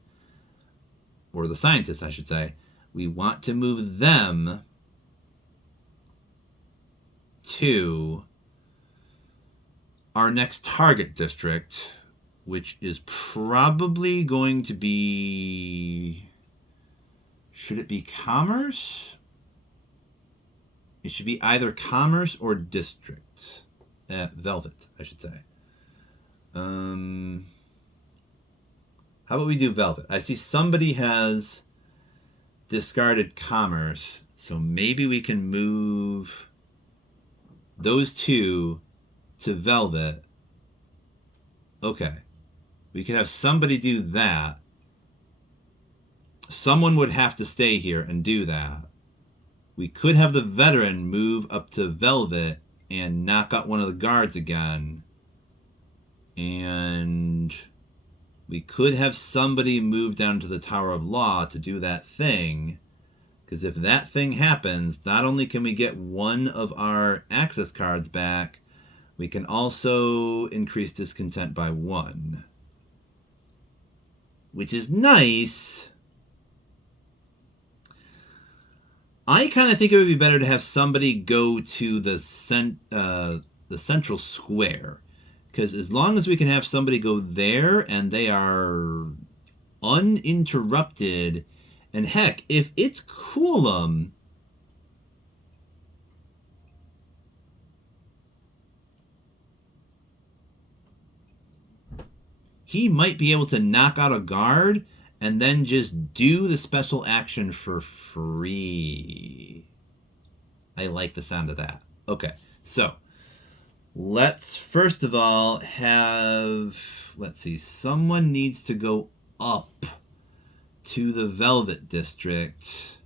or the scientist, I should say. We want to move them to our next target district, which is probably going to be... Should it be commerce? It should be either commerce or district. Velvet, I should say. How about we do Velvet? I see somebody has discarded commerce, so maybe we can move those 2 to Velvet. Okay. We could have somebody do that. Someone would have to stay here and do that. We could have the veteran move up to Velvet and knock out one of the guards again. And we could have somebody move down to the Tower of Law to do that thing. Because if that thing happens, not only can we get one of our access cards back, we can also increase discontent by 1. Which is nice. I kind of think it would be better to have somebody go to the central square. Because as long as we can have somebody go there and they are uninterrupted, and heck, if it's Coolum, he might be able to knock out a guard and then just do the special action for free. I like the sound of that. Okay, so let's first of all have, let's see, someone needs to go up to the Velvet District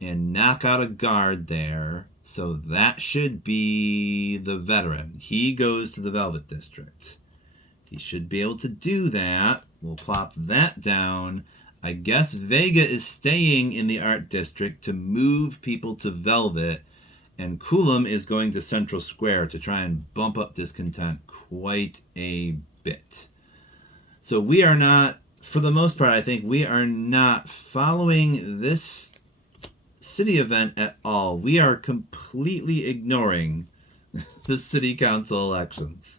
and knock out a guard there. So that should be the veteran. He goes to the Velvet District. He should be able to do that. We'll plop that down. I guess Vega is staying in the art district to move people to Velvet, and Coolum is going to Central Square to try and bump up discontent quite a bit. So we are not, for the most part, I think we are not following this city event at all. We are completely ignoring the city council elections.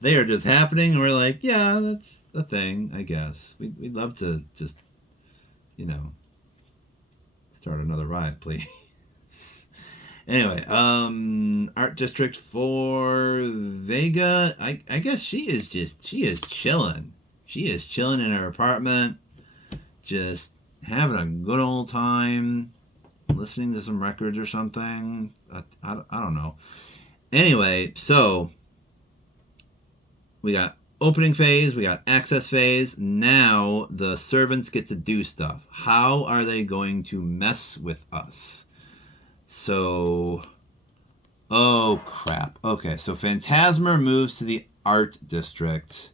They are just happening, and we're like, yeah, that's a thing, I guess. We'd love to just, start another riot, please. Anyway, art district for Vega. I guess she is chilling. She is chilling in her apartment. just having a good old time listening to some records or something. I don't know. Anyway, so we got opening phase, we got access phase. Now the servants get to do stuff. How are they going to mess with us? So, oh crap. Okay, so Phantasmer moves to the art district.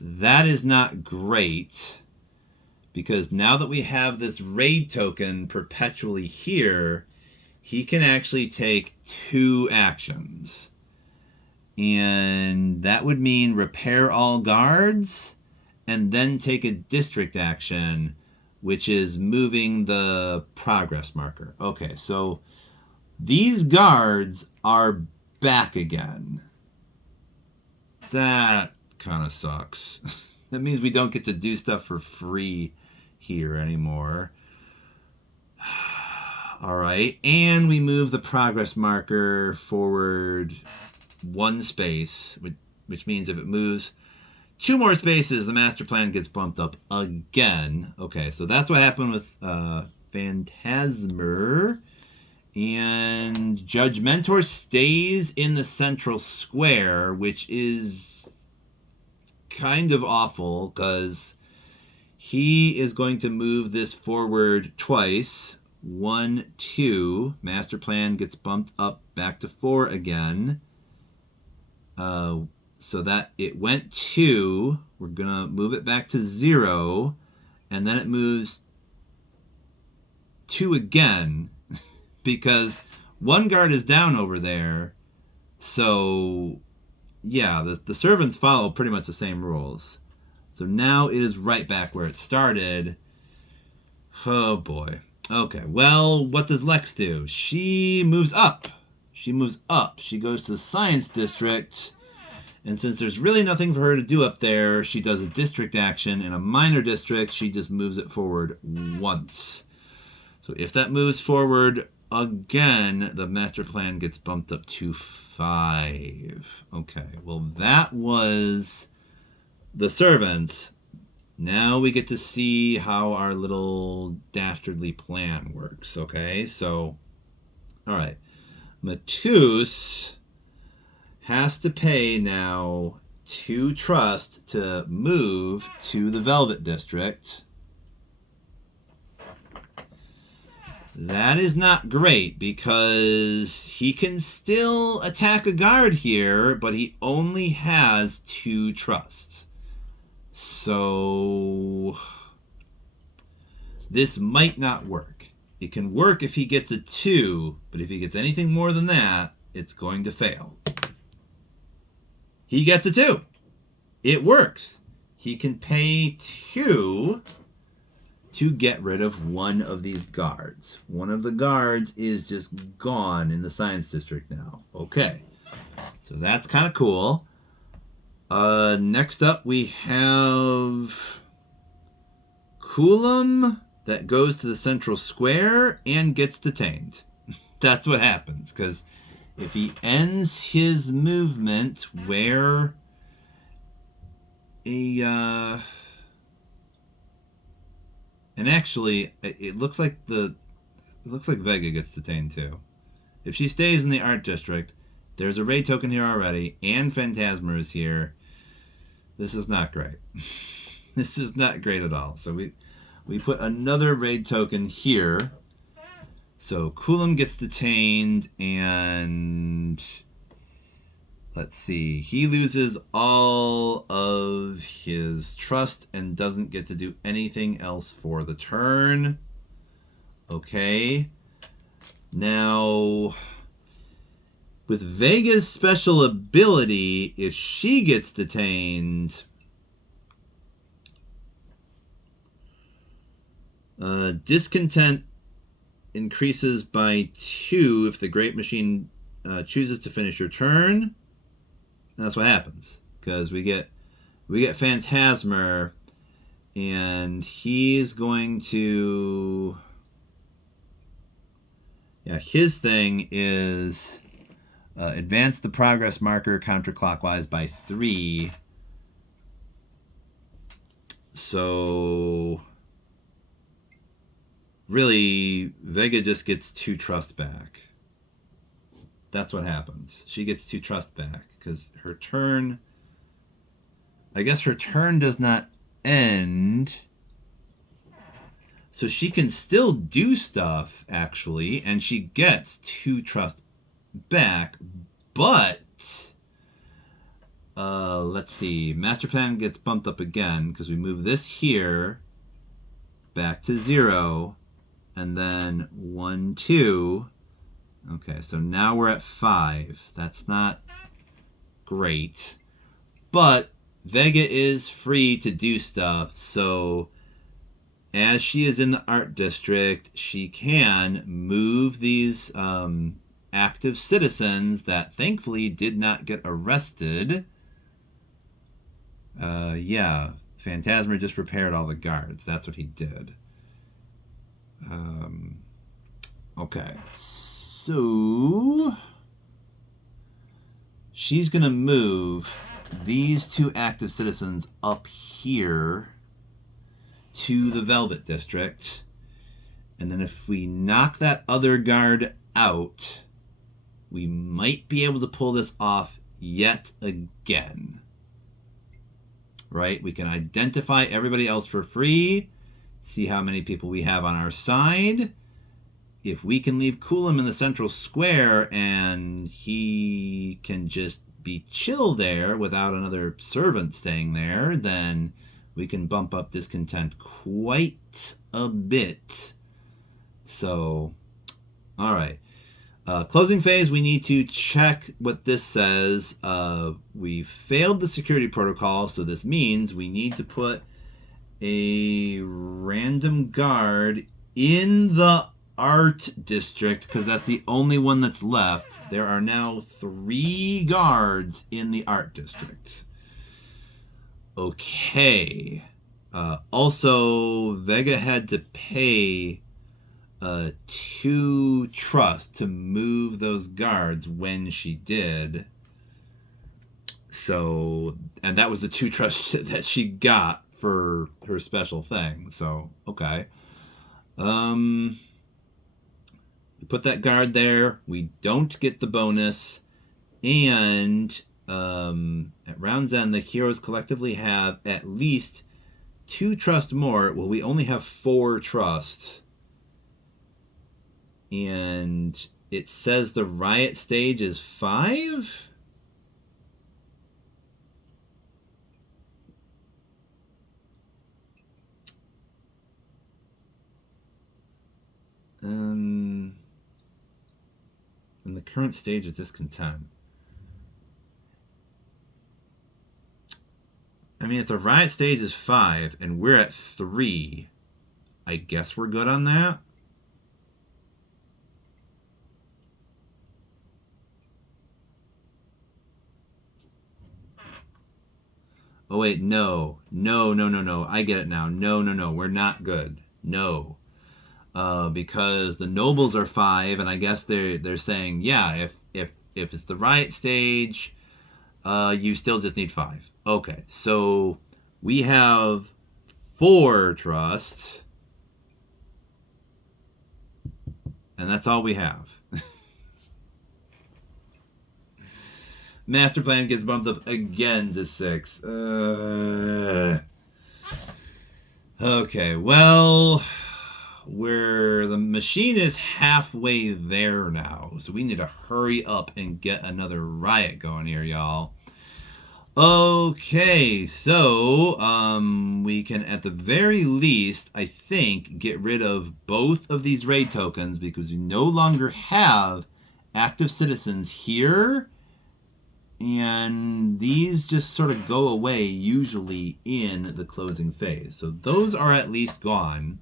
That is not great, because now that we have this raid token perpetually here, he can actually take 2 actions. And that would mean repair all guards and then take a district action, which is moving the progress marker. Okay, so these guards are back again. That kind of sucks. That means we don't get to do stuff for free here anymore. All right, and we move the progress marker forward 1 space, which means if it moves 2 more spaces, the master plan gets bumped up again. Okay, so that's what happened with Phantasmer. And Judge Mentor stays in the central square, which is kind of awful because he is going to move this forward twice. 1, 2. Master plan gets bumped up back to 4 again. So that it went 2. We're going to move it back to 0. And then it moves 2 again. Because 1 guard is down over there. So, yeah, the servants follow pretty much the same rules. So now it is right back where it started. Oh, boy. Okay, well, what does Lex do? She moves up. She moves up. She goes to the Science District. And since there's really nothing for her to do up there, she does a district action. In a minor district, she just moves it forward once. So if that moves forward again, the master plan gets bumped up to 5. Okay, well, that was the servants. Now we get to see how our little dastardly plan works, okay? So, all right. Matus has to pay now 2 trust to move to the Velvet District. That is not great because he can still attack a guard here, but he only has 2 trust. So this might not work. It can work if he gets a 2, but if he gets anything more than that, it's going to fail. He gets a 2. It works. He can pay 2 to get rid of 1 of these guards. 1 of the guards is just gone in the Science District now. Okay, so that's kind of cool. Next up we have Coulomb that goes to the central square and gets detained. That's what happens, because if he ends his movement where and actually it looks like Vega gets detained too. If she stays in the art district, there's a raid token here already, and Phantasmer is here. This is not great. This is not great at all. So we put another raid token here. So Coulomb gets detained, and let's see. He loses all of his trust and doesn't get to do anything else for the turn. Okay. Now, with Vega's special ability, if she gets detained, discontent increases by 2 if the Great Machine chooses to finish your turn. And that's what happens, because we get Phantasmer, and he's going to, his thing is advance the progress marker counterclockwise by 3. So really, Vega just gets 2 trust back. That's what happens. She gets 2 trust back because her turn. I guess her turn does not end. So she can still do stuff, actually, and she gets 2 trust back, but let's see. Master Plan gets bumped up again because we move this here back to 0, and then 1, 2. Okay, so now we're at 5. That's not great, but Vega is free to do stuff, so as she is in the art district, she can move these active citizens that thankfully did not get arrested. Yeah, Phantasmer just repaired all the guards. That's what he did. Okay, so she's going to move these 2 active citizens up here to the Velvet District. And then if we knock that other guard out, we might be able to pull this off yet again. Right? We can identify everybody else for free, see how many people we have on our side. If we can leave Coolum in the central square and he can just be chill there without another servant staying there, then we can bump up discontent quite a bit. So, all right. Closing phase, we need to check what this says. We failed the security protocol, so this means we need to put a random guard in the art district because that's the only one that's left. There are now 3 guards in the art district. Okay. Also, Vega had to pay 2 trust to move those guards when she did. So, and that was the 2 trust that she got for her special thing. So, okay. We put that guard there. We don't get the bonus. And at round's end, the heroes collectively have at least 2 trust more. Well, we only have 4 trust. And it says the riot stage is 5? And the current stage is discontent. I mean, if the riot stage is 5 and we're at 3, I guess we're good on that. Oh, wait, no. I get it now. No. We're not good. No. Because the nobles are 5, and I guess they're saying, yeah, if it's the riot stage, you still just need 5. Okay, so we have 4 trust, and that's all we have. Master Plan gets bumped up again to 6. Okay, well, the machine is halfway there now, so we need to hurry up and get another riot going here, y'all. Okay, so we can at the very least, I think, get rid of both of these raid tokens because we no longer have active citizens here. And these just sort of go away usually in the closing phase. So those are at least gone.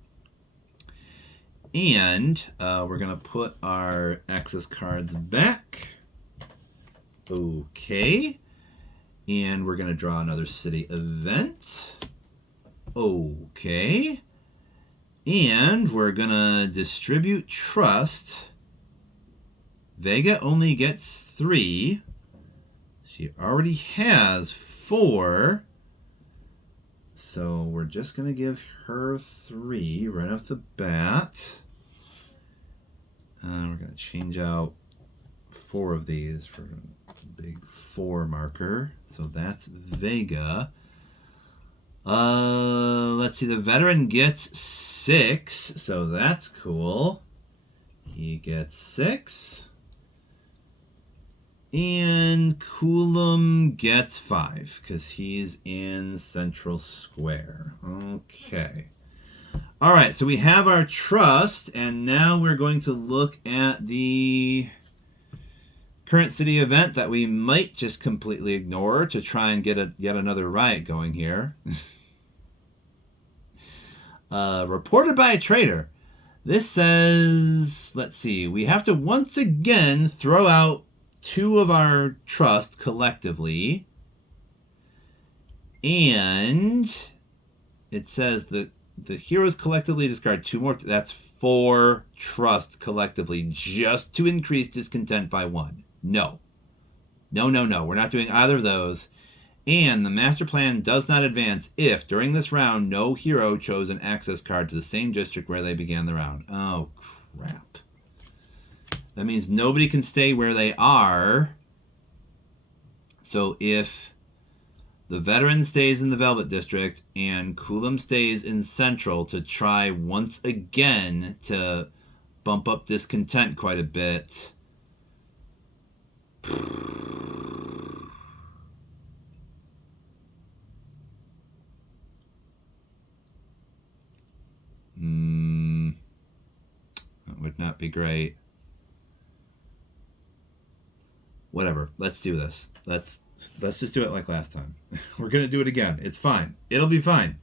And we're going to put our access cards back. Okay. And we're going to draw another city event. Okay. And we're going to distribute trust. Vega only gets 3. She already has 4. So we're just going to give her 3 right off the bat. We're going to change out 4 of these for a big 4 marker. So that's Vega. Let's see. The veteran gets 6, so that's cool. He gets 6. And Coulomb gets 5 because he's in Central Square. Okay. All right, so we have our trust, and now we're going to look at the current city event that we might just completely ignore to try and get yet another riot going here. Reported by a trader. This says, let's see, we have to once again throw out 2 of our trust collectively. And it says that the heroes collectively discard 2 more. That's 4 trust collectively just to increase discontent by 1. No. No. We're not doing either of those. And the master plan does not advance if, during this round, no hero chose an access card to the same district where they began the round. Oh, crap. That means nobody can stay where they are. So if the veteran stays in the Velvet District and Coulomb stays in Central to try once again to bump up discontent quite a bit. That would not be great. Whatever. Let's do this. Let's just do it like last time. We're gonna do it again. It's fine. It'll be fine.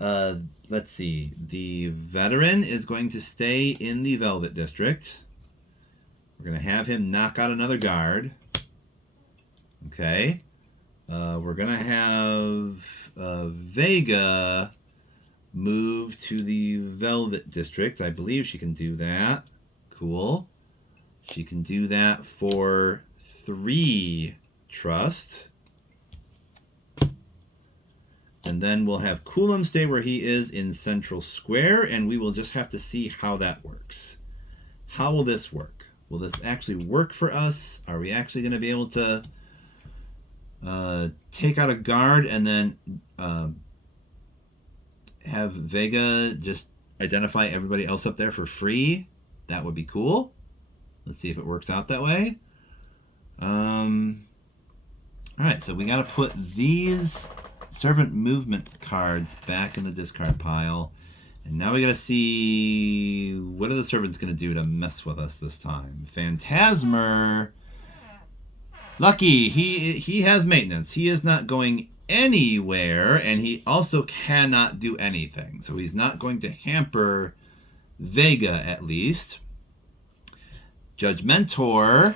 Let's see. The veteran is going to stay in the Velvet District. We're gonna have him knock out another guard. Okay. We're gonna have Vega move to the Velvet District. I believe she can do that. Cool. She can do that for 3 trust. And then we'll have Coulomb stay where he is in Central Square, and we will just have to see how that works. How will this work? Will this actually work for us? Are we actually going to be able to take out a guard and then have Vega just identify everybody else up there for free? That would be cool. Let's see if it works out that way. All right, so we got to put these servant movement cards back in the discard pile. And now we got to see what are the servants going to do to mess with us this time. Phantasmer, lucky, he has maintenance. He is not going anywhere, and he also cannot do anything. So he's not going to hamper Vega, at least. Judgmentor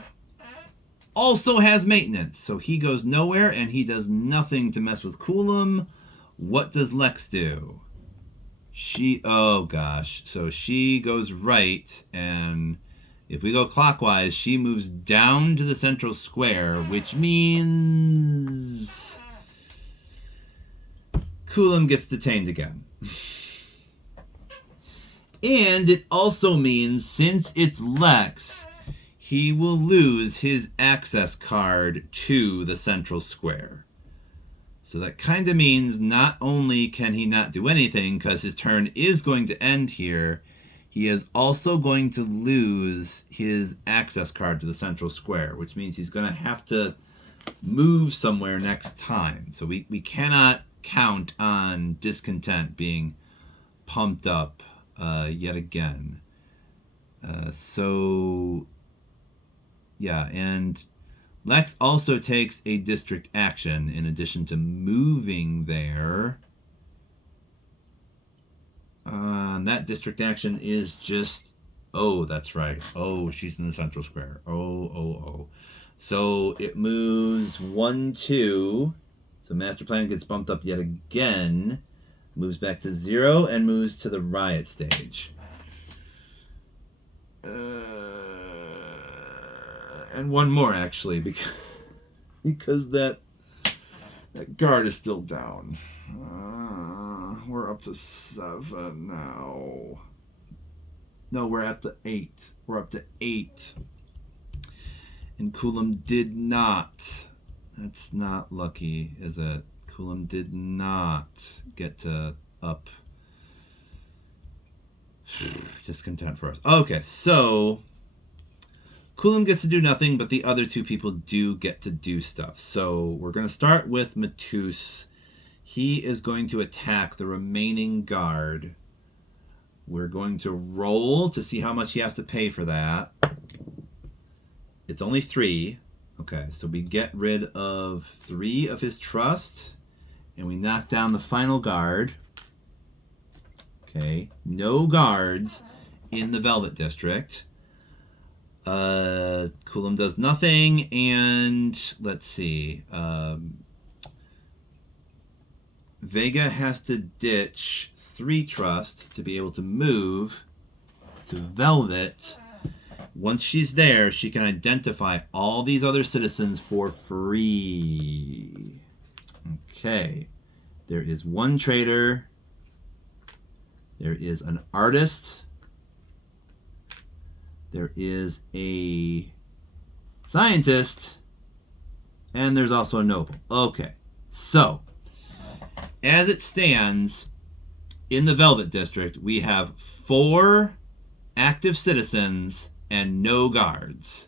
also has maintenance, so he goes nowhere, and he does nothing to mess with Coulomb. What does Lex do? Oh gosh, so she goes right, and if we go clockwise, she moves down to the Central Square, which means Coulomb gets detained again. And it also means, since it's Lex, he will lose his access card to the Central Square. So that kind of means not only can he not do anything because his turn is going to end here, he is also going to lose his access card to the Central Square, which means he's going to have to move somewhere next time. So we cannot count on discontent being pumped up yet again. Yeah, and Lex also takes a district action in addition to moving there. And that district action is just... Oh, that's right. Oh, she's in the Central Square. Oh. So it moves 1, 2. So Master Plan gets bumped up yet again. Moves back to 0 and moves to the riot stage. And 1 more, actually, because that guard is still down. we're up to 7 now. No, we're at the 8. We're up to 8. And Coulomb did not. That's not lucky, is it? Coulomb did not get to up. Discontent for us. Okay, so Coulomb gets to do nothing, but the other two people do get to do stuff. So we're going to start with Matus. He is going to attack the remaining guard. We're going to roll to see how much he has to pay for that. It's only 3. Okay, so we get rid of 3 of his trust, and we knock down the final guard. Okay, no guards in the Velvet District. Coulomb does nothing, and let's see. Vega has to ditch 3 trust to be able to move to Velvet. Once she's there, she can identify all these other citizens for free. Okay. There is 1 trader. There is an artist. There is a scientist. And there's also a noble. Okay. So, as it stands, in the Velvet District, we have 4 active citizens and no guards.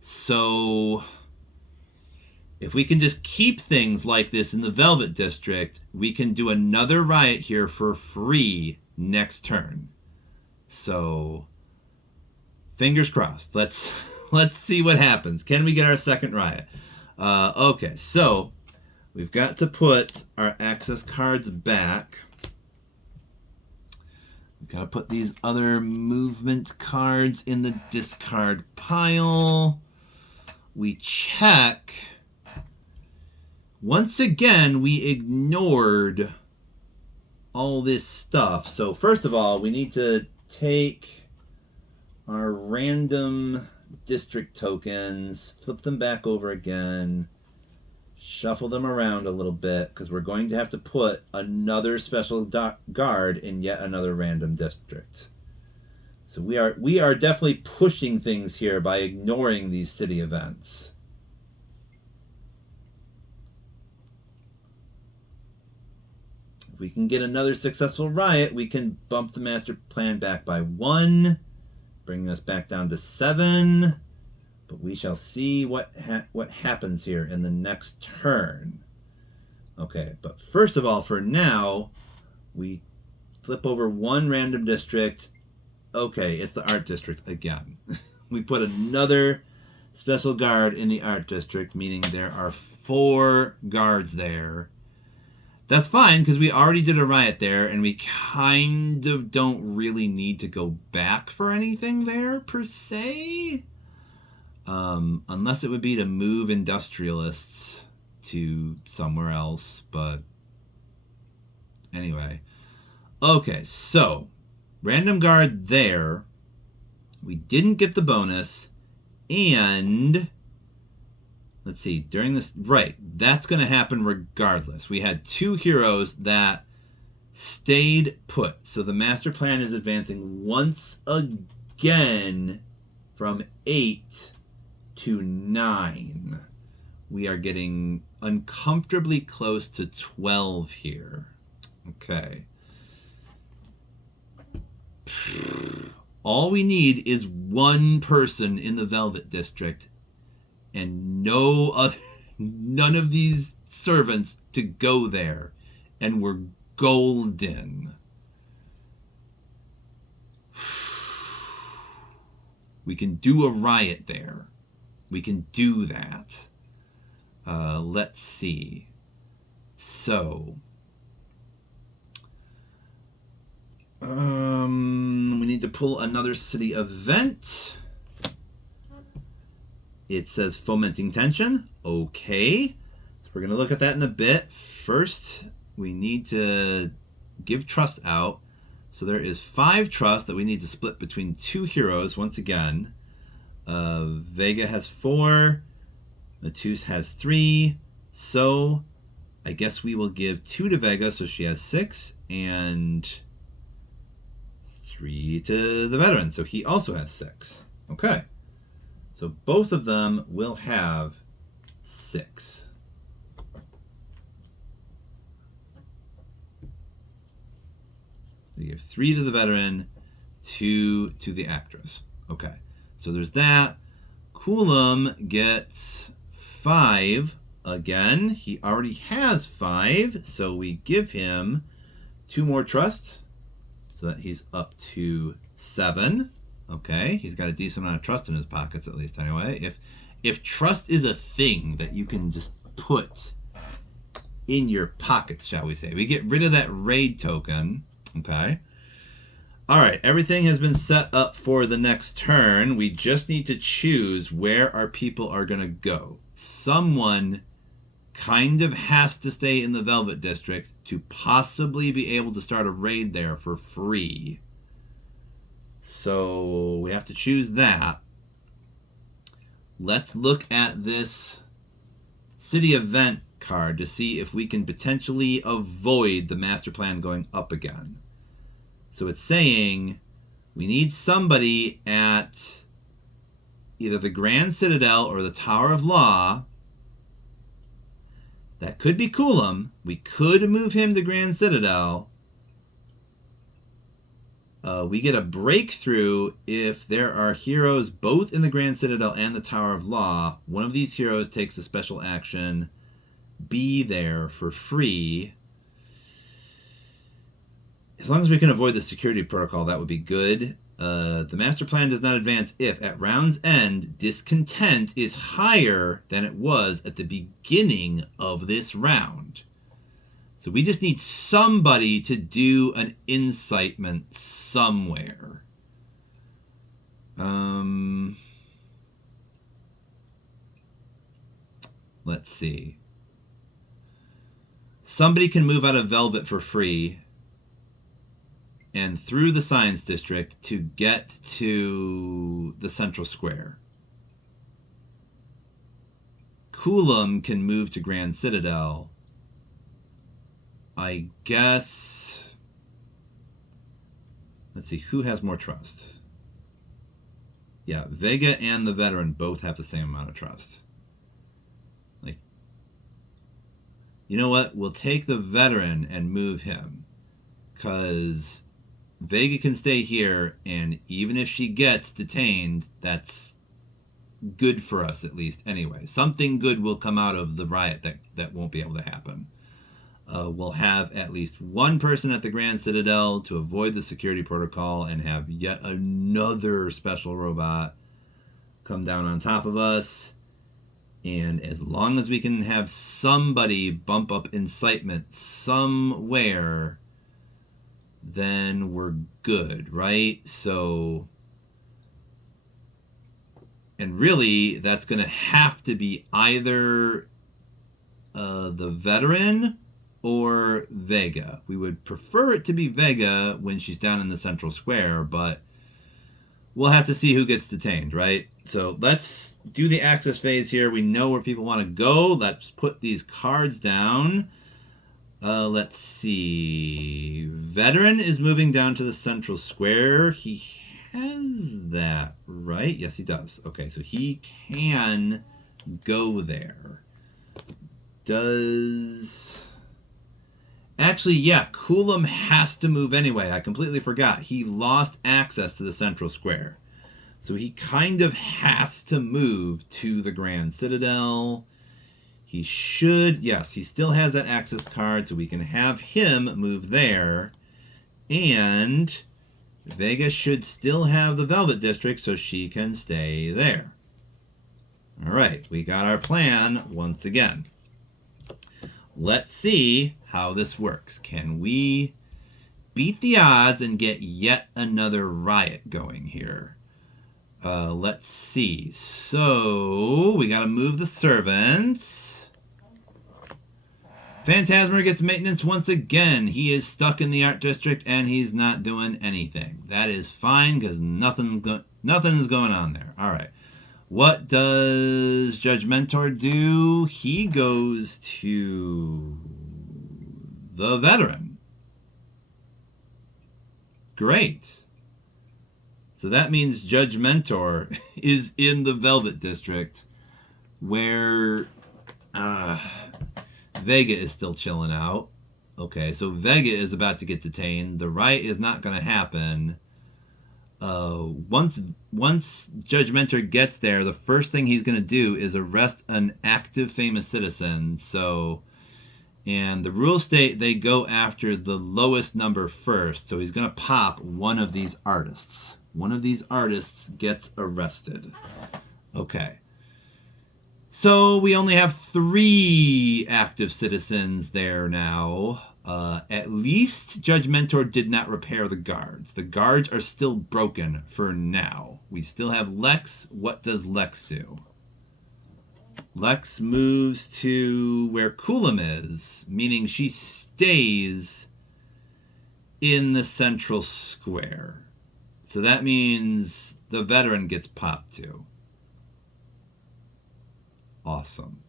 So if we can just keep things like this in the Velvet District, we can do another riot here for free next turn. So fingers crossed. Let's see what happens. Can we get our second riot? Okay, so we've got to put our access cards back. We've got to put these other movement cards in the discard pile. We check. Once again, we ignored all this stuff. So first of all, we need to take our random district tokens, flip them back over again, shuffle them around a little bit, because we're going to have to put another special guard in yet another random district. So we are definitely pushing things here by ignoring these city events. If we can get another successful riot, we can bump the master plan back by 1, bringing us back down to 7. But we shall see what happens here in the next turn. Okay, but first of all, for now, we flip over 1 random district. Okay, it's the art district again. We put another special guard in the art district, meaning there are 4 guards there. That's fine, because we already did a riot there, and we kind of don't really need to go back for anything there, per se. Unless it would be to move industrialists to somewhere else, but anyway. Okay, so random guard there. We didn't get the bonus, and let's see, during this, right, that's going to happen regardless. We had 2 heroes that stayed put, so the master plan is advancing once again from 8 to 9. We are getting uncomfortably close to 12 here. Okay. All we need is 1 person in the Velvet District and none of these servants to go there, and we're golden. We can do a riot there. We can do that. Let's see. So, we need to pull another city event. It says fomenting tension. Okay. So we're going to look at that in a bit. First, we need to give trust out. So there is 5 trust that we need to split between 2 heroes once again. Vega has 4. Matus has 3. So I guess we will give 2 to Vega, so she has 6, and 3 to the veteran, so he also has 6. Okay. So both of them will have 6. We give 3 to the veteran, 2 to the actress. Okay. So there's that. Coulomb gets 5 again. He already has 5, so we give him 2 more trust, so that he's up to 7. Okay, he's got a decent amount of trust in his pockets, at least anyway. If trust is a thing that you can just put in your pockets, shall we say, we get rid of that raid token. Okay. All right, everything has been set up for the next turn. We just need to choose where our people are going to go. Someone kind of has to stay in the Velvet District to possibly be able to start a raid there for free. So we have to choose that. Let's look at this city event card to see if we can potentially avoid the master plan going up again. So it's saying we need somebody at either the Grand Citadel or the Tower of Law. That could be Coulomb. We could move him to Grand Citadel. We get a breakthrough if there are heroes both in the Grand Citadel and the Tower of Law. One of these heroes takes a special action. Be there for free. As long as we can avoid the security protocol, that would be good. The master plan does not advance if, at round's end, discontent is higher than it was at the beginning of this round. So we just need somebody to do an incitement somewhere. Let's see. Somebody can move out of Velvet for free and through the Science District to get to the Central Square. Coulomb can move to Grand Citadel. I guess... Let's see, who has more trust? Yeah, Vega and the veteran both have the same amount of trust. Like, you know what? We'll take the veteran and move him. Because Vega can stay here, and even if she gets detained, that's good for us at least anyway. Something good will come out of the riot that won't be able to happen. We'll have at least one person at the Grand Citadel to avoid the security protocol and have yet another special robot come down on top of us. And as long as we can have somebody bump up incitement somewhere, then we're good, right? So, and really, that's going to have to be either the veteran or Vega. We would prefer it to be Vega when she's down in the Central Square, but we'll have to see who gets detained, right? So let's do the access phase here. We know where people want to go. Let's put these cards down. Let's see. Veteran is moving down to the Central Square. He has that, right? Yes, he does. Okay, so he can go there. Does... Actually, yeah, Coulomb has to move anyway. I completely forgot. He lost access to the Central Square. So he kind of has to move to the Grand Citadel. He should, yes, he still has that access card, so we can have him move there. And Vega should still have the Velvet District, so she can stay there. All right, we got our plan once again. Let's see how this works. Can we beat the odds and get yet another riot going here? Let's see. So we got to move the servants. Phantasmer gets maintenance once again. He is stuck in the art district and he's not doing anything. That is fine because nothing is going on there. All right. What does Judge Mentor do? He goes to the veteran. Great. So that means Judge Mentor is in the Velvet District, where Vega is still chilling out. Okay, so Vega is about to get detained. The riot is not going to happen. Once Judge Mentor gets there, the first thing he's going to do is arrest an active famous citizen. So, and the rules state they go after the lowest number first. So he's going to pop one of these artists. One of these artists gets arrested. Okay. So we only have 3 active citizens there now. At least Judge Mentor did not repair the guards. The guards are still broken for now. We still have Lex. What does Lex do? Lex moves to where Kulam is, meaning she stays in the central square. So that means the veteran gets popped too. Awesome.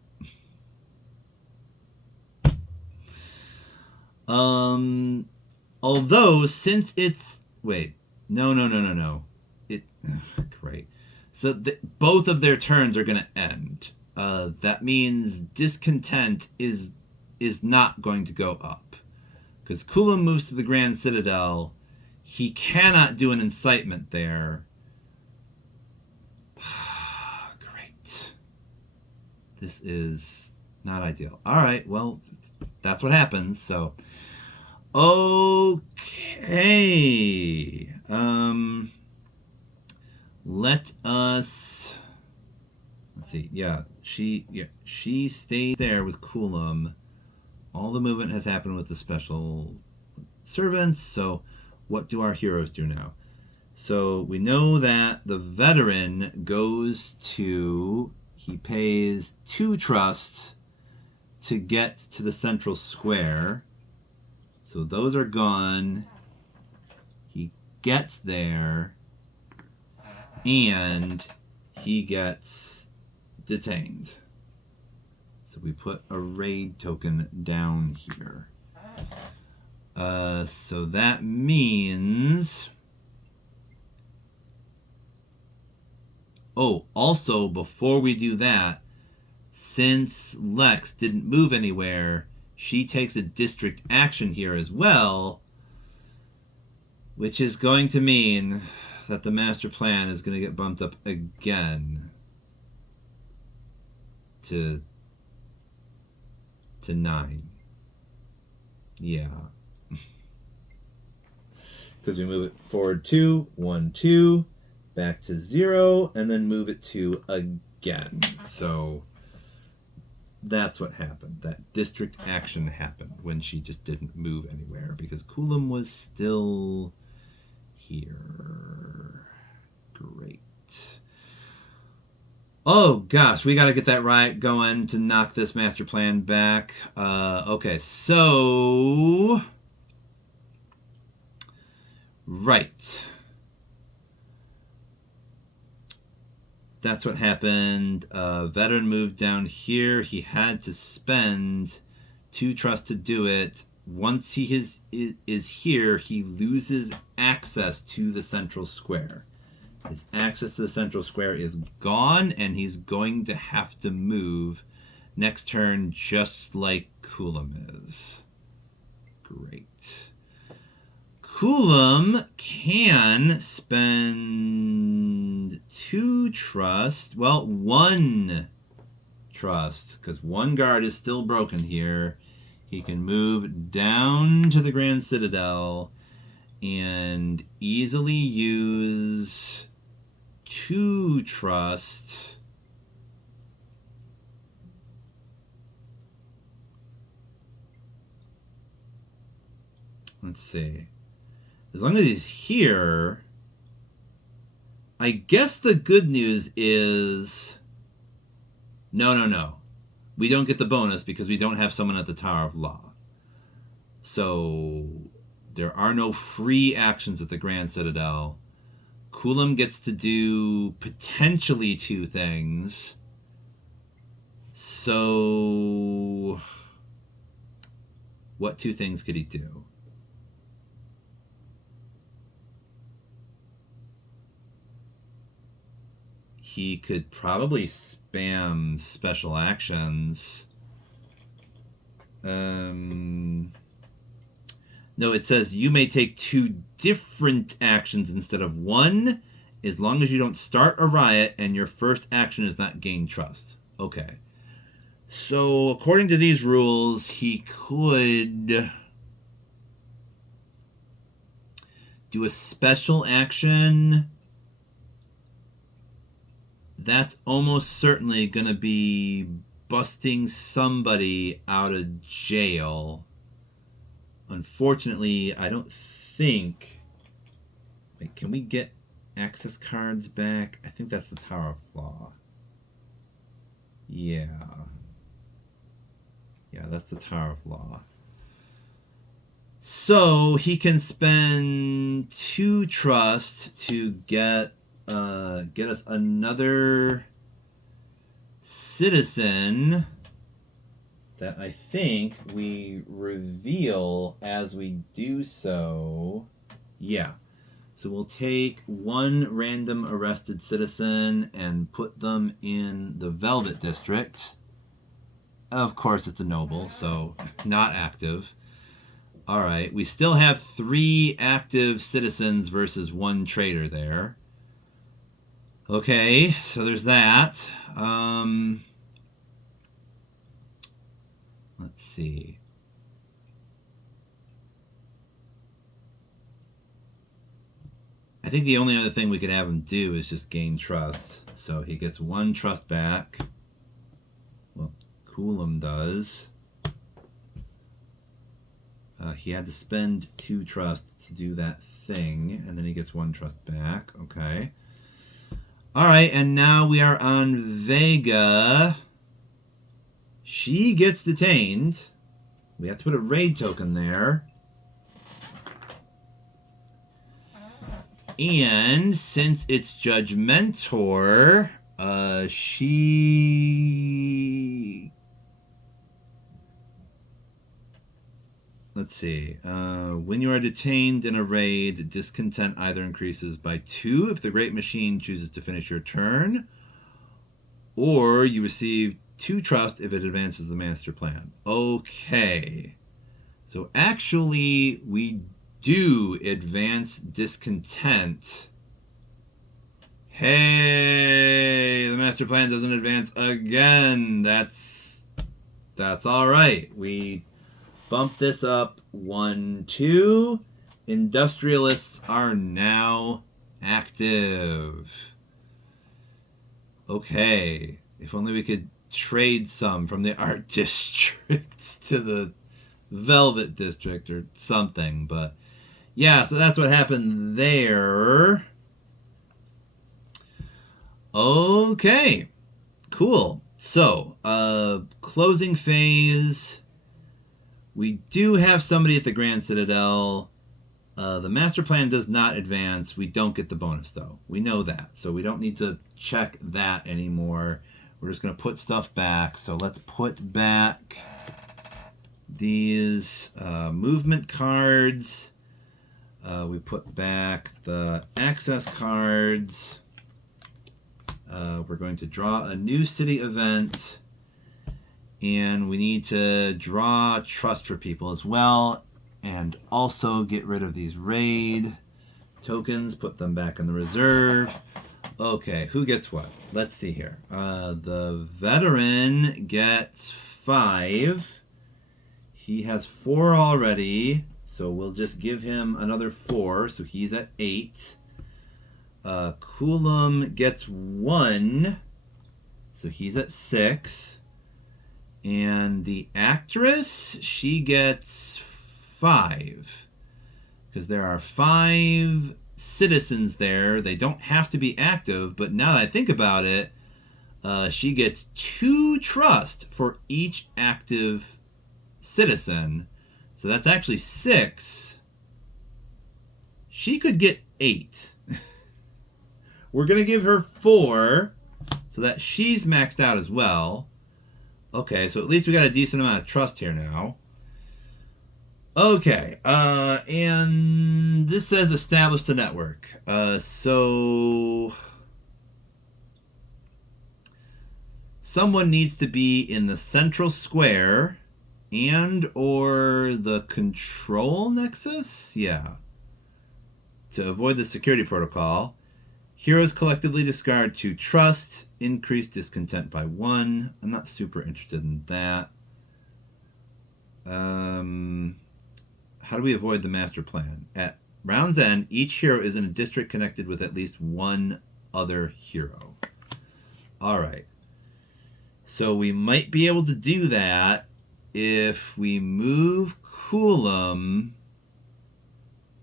Although since it's no. Great. So both of their turns are going to end. That means discontent is not going to go up, because Kulam moves to the Grand Citadel. He cannot do an incitement there. Great. This is not ideal. All right, well, that's what happens. So, okay. Let us. Let's see. Yeah, she stays there with Kulam. All the movement has happened with the special servants. So, what do our heroes do now? So we know that the veteran goes to. He pays 2 trust to get to the central square. So those are gone. He gets there, and he gets detained. So we put a raid token down here. So that means... Oh, also, before we do that, since Lex didn't move anywhere, she takes a district action here as well, which is going to mean that the master plan is going to get bumped up again to 9. Yeah. Because we move it forward 2, 1, 2, back to 0, and then move it 2 again. So that's what happened. That district action happened when she just didn't move anywhere, because Kulam was still here. Great. Oh gosh, we got to get that riot going to knock this master plan back. Okay, so... Right. That's what happened. Veteran moved down here. He had to spend 2 trust to do it. Once he is here, he loses access to the central square. His access to the central square is gone, and he's going to have to move next turn just like Kulam is. Great. Kulam can spend 2 trust. Well, 1 trust, because 1 guard is still broken here. He can move down to the Grand Citadel and easily use 2 trust. Let's see. As long as he's here, I guess the good news is... No. We don't get the bonus because we don't have someone at the Tower of Law. So there are no free actions at the Grand Citadel. Kulam gets to do potentially 2 things. So What two things could he do? He could probably spam special actions. No, it says you may take two different actions instead of one, as long as you don't start a riot and your first action is not gain trust. Okay. So, according to these rules, he could do a special action. That's almost certainly going to be busting somebody out of jail. Unfortunately, I don't think... Wait, can we get access cards back? I think that's the Tower of Flaw. Yeah. Yeah, that's the Tower of Law. So he can spend 2 trust to get us another citizen that I think we reveal as we do so. Yeah. So we'll take 1 random arrested citizen and put them in the Velvet District. Of course, it's a noble, so not active. All right. We still have 3 active citizens versus 1 traitor there. Okay, so there's that. Let's see. I think the only other thing we could have him do is just gain trust. So he gets 1 trust back. Well, Coulomb does. He had to spend 2 trust to do that thing, and then he gets 1 trust back. Okay. All right, and now we are on Vega. She gets detained. We have to put a raid token there. And since it's Judgmentor, she... Let's see. When you are detained in a raid, discontent either increases by 2 if the Great Machine chooses to finish your turn, or you receive 2 trust if it advances the master plan. Okay. So actually, we do advance discontent. Hey, the master plan doesn't advance again. That's all right. We bump this up 1, 2. Industrialists are now active. Okay. If only we could trade some from the art district to the Velvet District or something. But yeah, so that's what happened there. Okay. Cool. So, closing phase. We do have somebody at the Grand Citadel. The master plan does not advance. We don't get the bonus, though. We know that. So we don't need to check that anymore. We're just going to put stuff back. So let's put back these movement cards. We put back the access cards. We're going to draw a new city event. And we need to draw trust for people as well. And also get rid of these raid tokens. Put them back in the reserve. Okay, who gets what? Let's see here. The veteran gets 5. He has 4 already. So we'll just give him another 4. So he's at 8. Coulomb gets 1. So he's at 6. And the actress, she gets 5. Because there are 5 citizens there. They don't have to be active, but now that I think about it, she gets 2 trust for each active citizen. So that's actually 6. She could get 8. We're going to give her 4 so that she's maxed out as well. Okay, so at least we got a decent amount of trust here now. Okay, and this says establish the network. So someone needs to be in the central square and or the control nexus? Yeah. To avoid the security protocol, heroes collectively discard 2 trust, increase discontent by 1. I'm not super interested in that. How do we avoid the master plan? At round's end, each hero is in a district connected with at least one other hero. All right. So we might be able to do that if we move Coulomb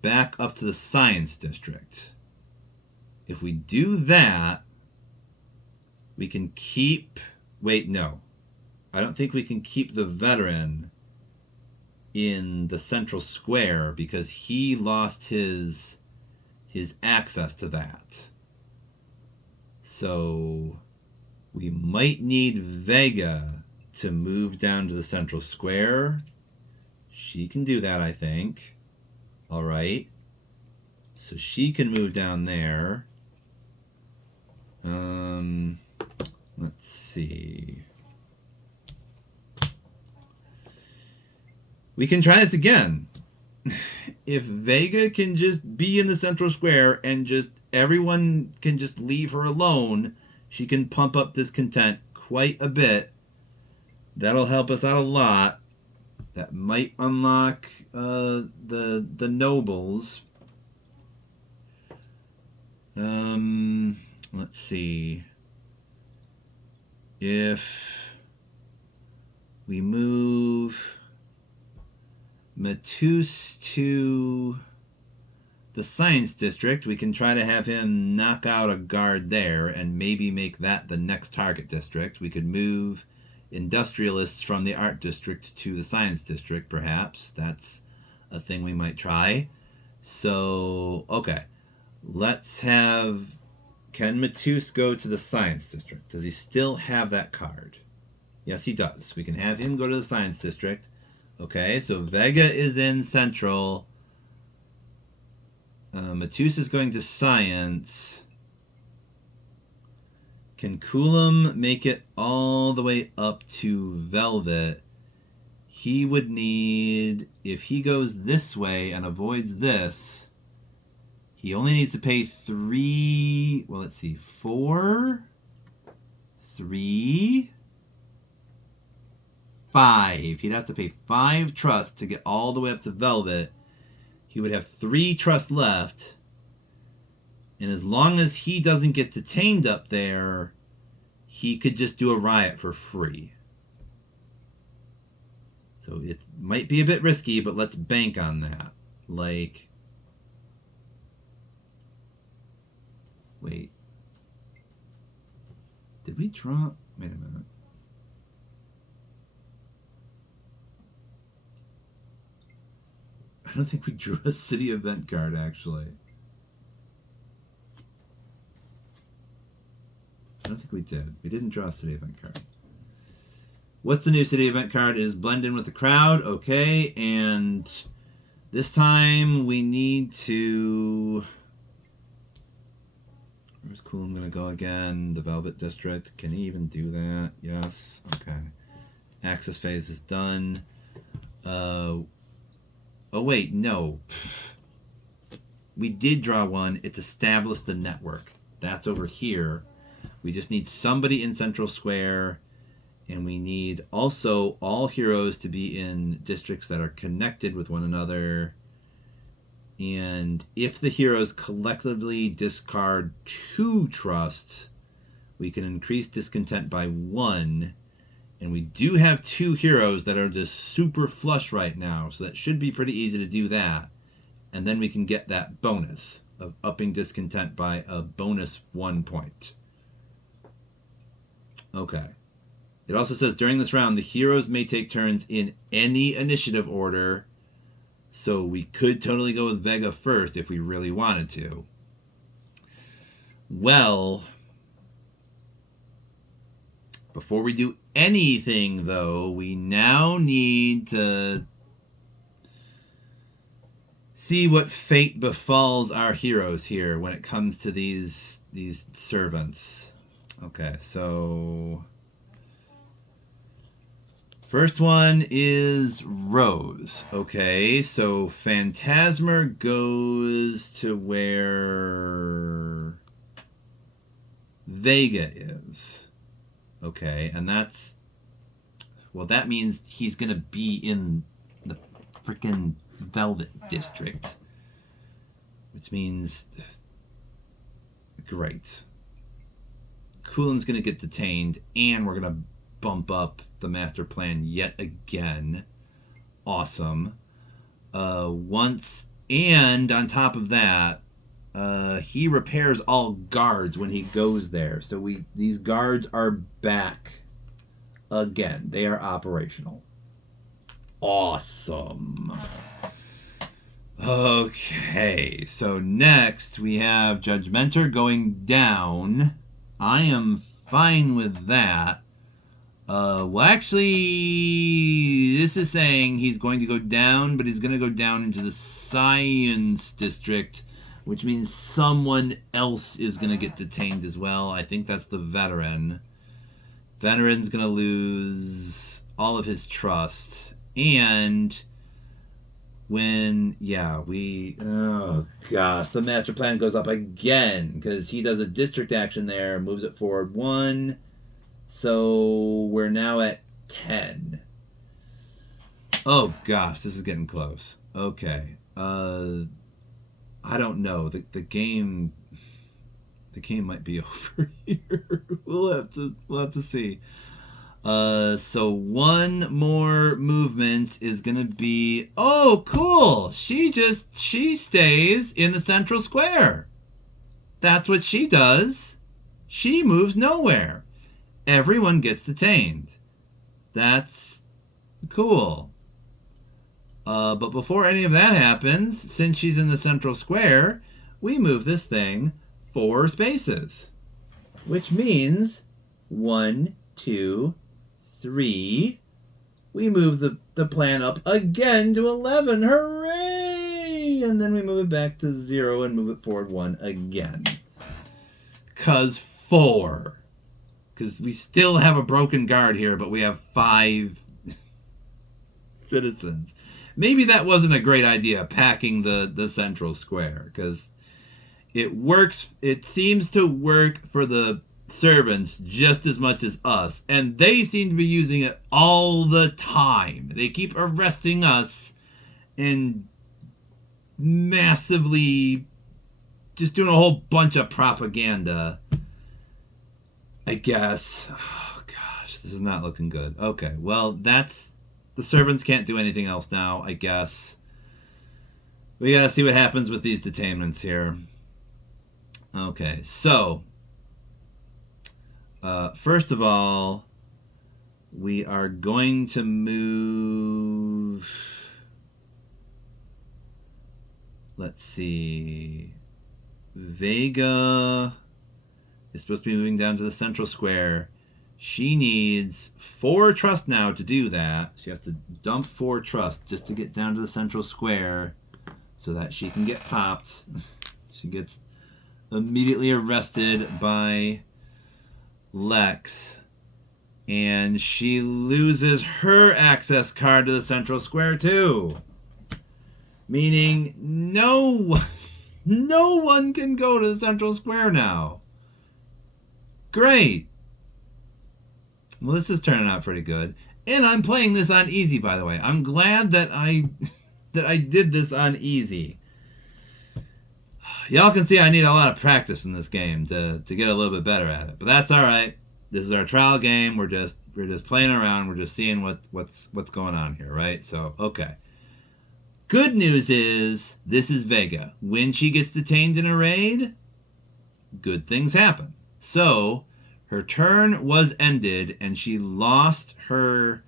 back up to the science district. If we do that, we can keep... Wait, no. I don't think we can keep the veteran in the central square because he lost his access to that. So we might need Vega to move down to the central square. She can do that, I think. All right. So she can move down there. Let's see. We can try this again. If Vega can just be in the central square and just everyone can just leave her alone, she can pump up discontent quite a bit. That'll help us out a lot. That might unlock the nobles. Let's see. If we move Matus to the science district, we can try to have him knock out a guard there and maybe make that the next target district. We could move industrialists from the art district to the science district, perhaps. That's a thing we might try. So, okay. Let's have... Can Matus go to the science district? Does he still have that card? Yes, he does. We can have him go to the science district. Okay, so Vega is in central. Matus is going to science. Can Coulomb make it all the way up to Velvet? He would need, if he goes this way and avoids this, he only needs to pay 3, well, let's see, 4, 3, 5. He'd have to pay 5 trust to get all the way up to Velvet. He would have 3 trust left. And as long as he doesn't get detained up there, he could just do a riot for free. So it might be a bit risky, but let's bank on that. Like... Wait. Did we draw... Wait a minute. I don't think we drew a city event card, actually. I don't think we did. We didn't draw a city event card. What's the new city event card? It is blend in with the crowd. Okay, and this time we need to... Where's Coulomb going to go again? The Velvet District. Can he even do that? Yes. Okay. Access phase is done. Oh, wait. No. We did draw one. It's established the network. That's over here. We just need somebody in Central Square. And we need also all heroes to be in districts that are connected with one another. And if the heroes collectively discard 2 trusts, we can increase discontent by 1. And we do have 2 heroes that are just super flush right now, so that should be pretty easy to do that. And then we can get that bonus of upping discontent by a bonus 1 point. Okay. It also says during this round, the heroes may take turns in any initiative order. So we could totally go with Vega first if we really wanted to. Well, before we do anything, though, we now need to see what fate befalls our heroes here when it comes to these servants. Okay, so first one is Rose. Okay, so Phantasmer goes to where Vega is. Okay, and that's, well, that means he's gonna be in the freaking Velvet District, which means great. Coulom's gonna get detained, and we're gonna bump up the master plan yet again. Awesome. Once, and on top of that, he repairs all guards when he goes there. So these guards are back again. They are operational. Awesome. Okay, so next we have Judge Mentor going down. I am fine with that. Well, actually, this is saying he's going to go down, but he's going to go down into the Science District, which means someone else is going to get detained as well. I think that's the veteran. Veteran's going to lose all of his trust. And when, oh gosh, the master plan goes up again because he does a district action there, moves it forward 1. So we're now at 10. Oh gosh, this is getting close. Okay. I don't know. The game might be over here. We'll have to see. So one more movement is gonna be, oh cool. She stays in the central square. That's what she does. She moves nowhere. Everyone gets detained. That's cool. But before any of that happens, since she's in the central square, we move this thing 4 spaces. Which means 1, 2, 3. We move the plan up again to 11. Hooray! And then we move it back to 0 and move it forward 1 again. 'Cause 4. Because we still have a broken guard here, but we have 5 citizens. Maybe that wasn't a great idea, packing the central square, because it works. It seems to work for the servants just as much as us, and they seem to be using it all the time. They keep arresting us and massively just doing a whole bunch of propaganda, I guess. Oh gosh, this is not looking good. Okay, well, the servants can't do anything else now, I guess. We gotta see what happens with these detainments here. Okay, so first of all, we are going to move, let's see, Vega is supposed to be moving down to the central square. She needs 4 trust now to do that. She has to dump 4 trust just to get down to the central square so that she can get popped. She gets immediately arrested by Lex, and she loses her access card to the central square too. Meaning no one can go to the central square now. Great. Well, this is turning out pretty good. And I'm playing this on easy, by the way. I'm glad that I did this on easy. Y'all can see I need a lot of practice in this game to get a little bit better at it. But that's all right. This is our trial game. We're just playing around. We're just seeing what's going on here, right? So, okay. Good news is this is Vega. When she gets detained in a raid, good things happen. So, her turn was ended, and she lost her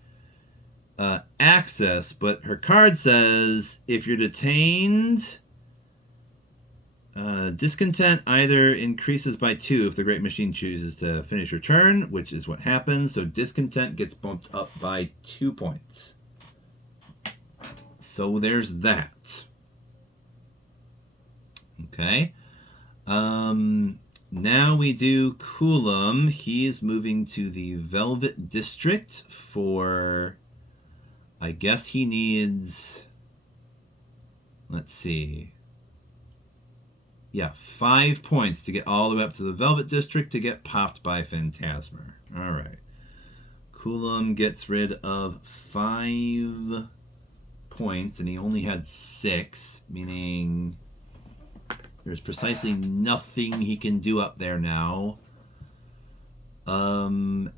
access, but her card says if you're detained, discontent either increases by 2 if the Great Machine chooses to finish her turn, which is what happens. So discontent gets bumped up by 2 points. So there's that. Okay. Now we do Coulomb. He is moving to the Velvet District for, I guess he needs, let's see. Yeah, 5 points to get all the way up to the Velvet District to get popped by Phantasmer. All right. Coulomb gets rid of 5 points, and he only had 6, meaning there's precisely nothing he can do up there now. And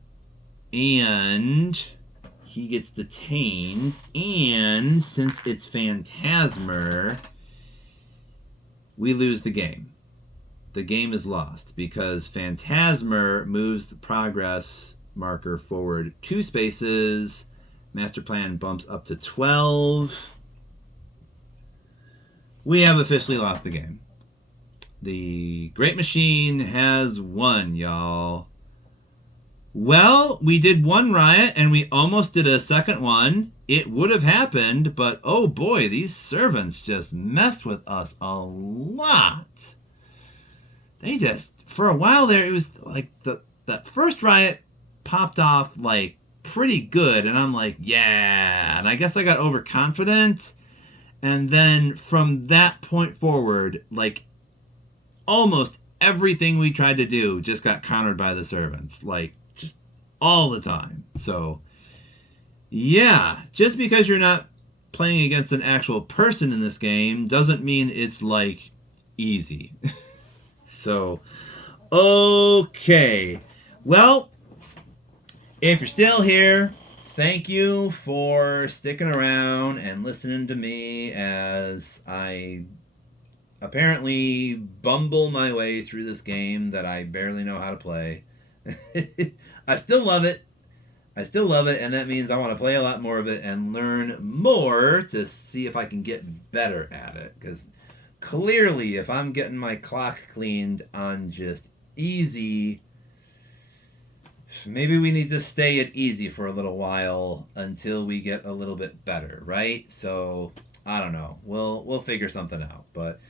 he gets detained, and since it's Phantasmer, we lose the game. The game is lost because Phantasmer moves the progress marker forward 2 spaces. Master Plan bumps up to 12. We have officially lost the game. The Great Machine has won, y'all. Well, we did one riot and we almost did a second one. It would have happened, but oh boy, these servants just messed with us a lot. They just, for a while there, it was like that first riot popped off like pretty good, and I'm like, yeah. And I guess I got overconfident. And then from that point forward, like almost everything we tried to do just got countered by the servants. Like just all the time. So yeah, just because you're not playing against an actual person in this game doesn't mean it's like easy. So, okay. Well, if you're still here, thank you for sticking around and listening to me as I apparently bumble my way through this game that I barely know how to play. I still love it. And that means I want to play a lot more of it and learn more to see if I can get better at it. Because clearly, if I'm getting my clock cleaned on just easy, maybe we need to stay at easy for a little while until we get a little bit better, right? So I don't know. We'll figure something out. But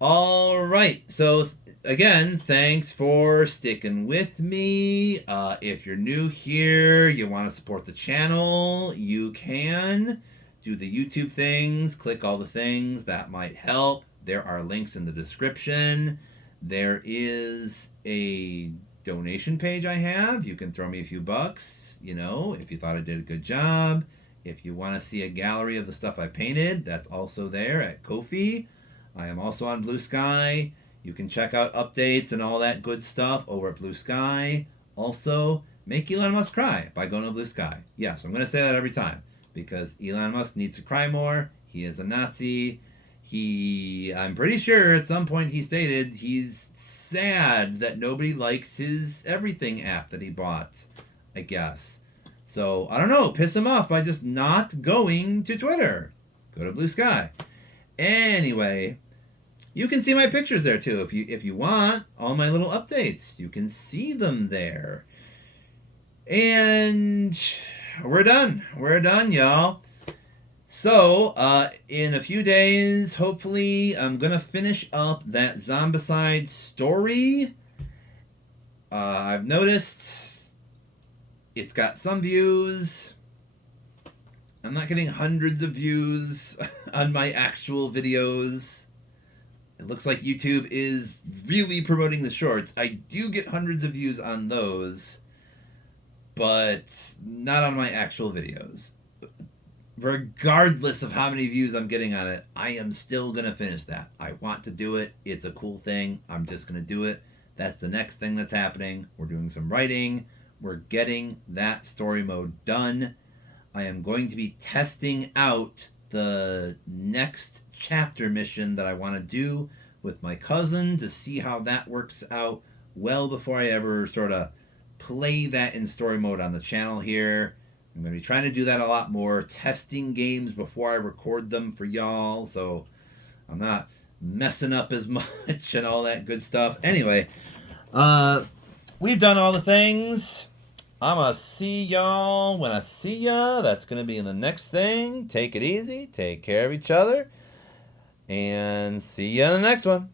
all right. So again, thanks for sticking with me. If you're new here, you want to support the channel, you can do the YouTube things, click all the things that might help. There are links in the description. There is a donation page I have. You can throw me a few bucks, you know, if you thought I did a good job. If you want to see a gallery of the stuff I painted, that's also there at Ko-fi. I am also on Blue Sky. You can check out updates and all that good stuff over at Blue Sky. Also, make Elon Musk cry by going to Blue Sky. Yes, I'm going to say that every time because Elon Musk needs to cry more. He is a Nazi. I'm pretty sure at some point he stated he's sad that nobody likes his everything app that he bought, I guess. So, I don't know, piss him off by just not going to Twitter. Go to Blue Sky. Anyway, you can see my pictures there too if you want. All my little updates, you can see them there. And we're done. We're done, y'all. So, in a few days, hopefully, I'm gonna finish up that Zombicide story. I've noticed it's got some views. I'm not getting hundreds of views on my actual videos. It looks like YouTube is really promoting the shorts. I do get hundreds of views on those, but not on my actual videos. Regardless of how many views I'm getting on it, I am still going to finish that. I want to do it. It's a cool thing. I'm just going to do it. That's the next thing that's happening. We're doing some writing. We're getting that story mode done. I am going to be testing out the next chapter mission that I want to do with my cousin to see how that works out well before I ever sort of play that in story mode on the channel here. I'm going to be trying to do that a lot more, testing games before I record them for y'all, so I'm not messing up as much and all that good stuff. Anyway, we've done all the things. I'm going to see y'all when I see ya. That's going to be in the next thing. Take it easy. Take care of each other. and see you in the next one.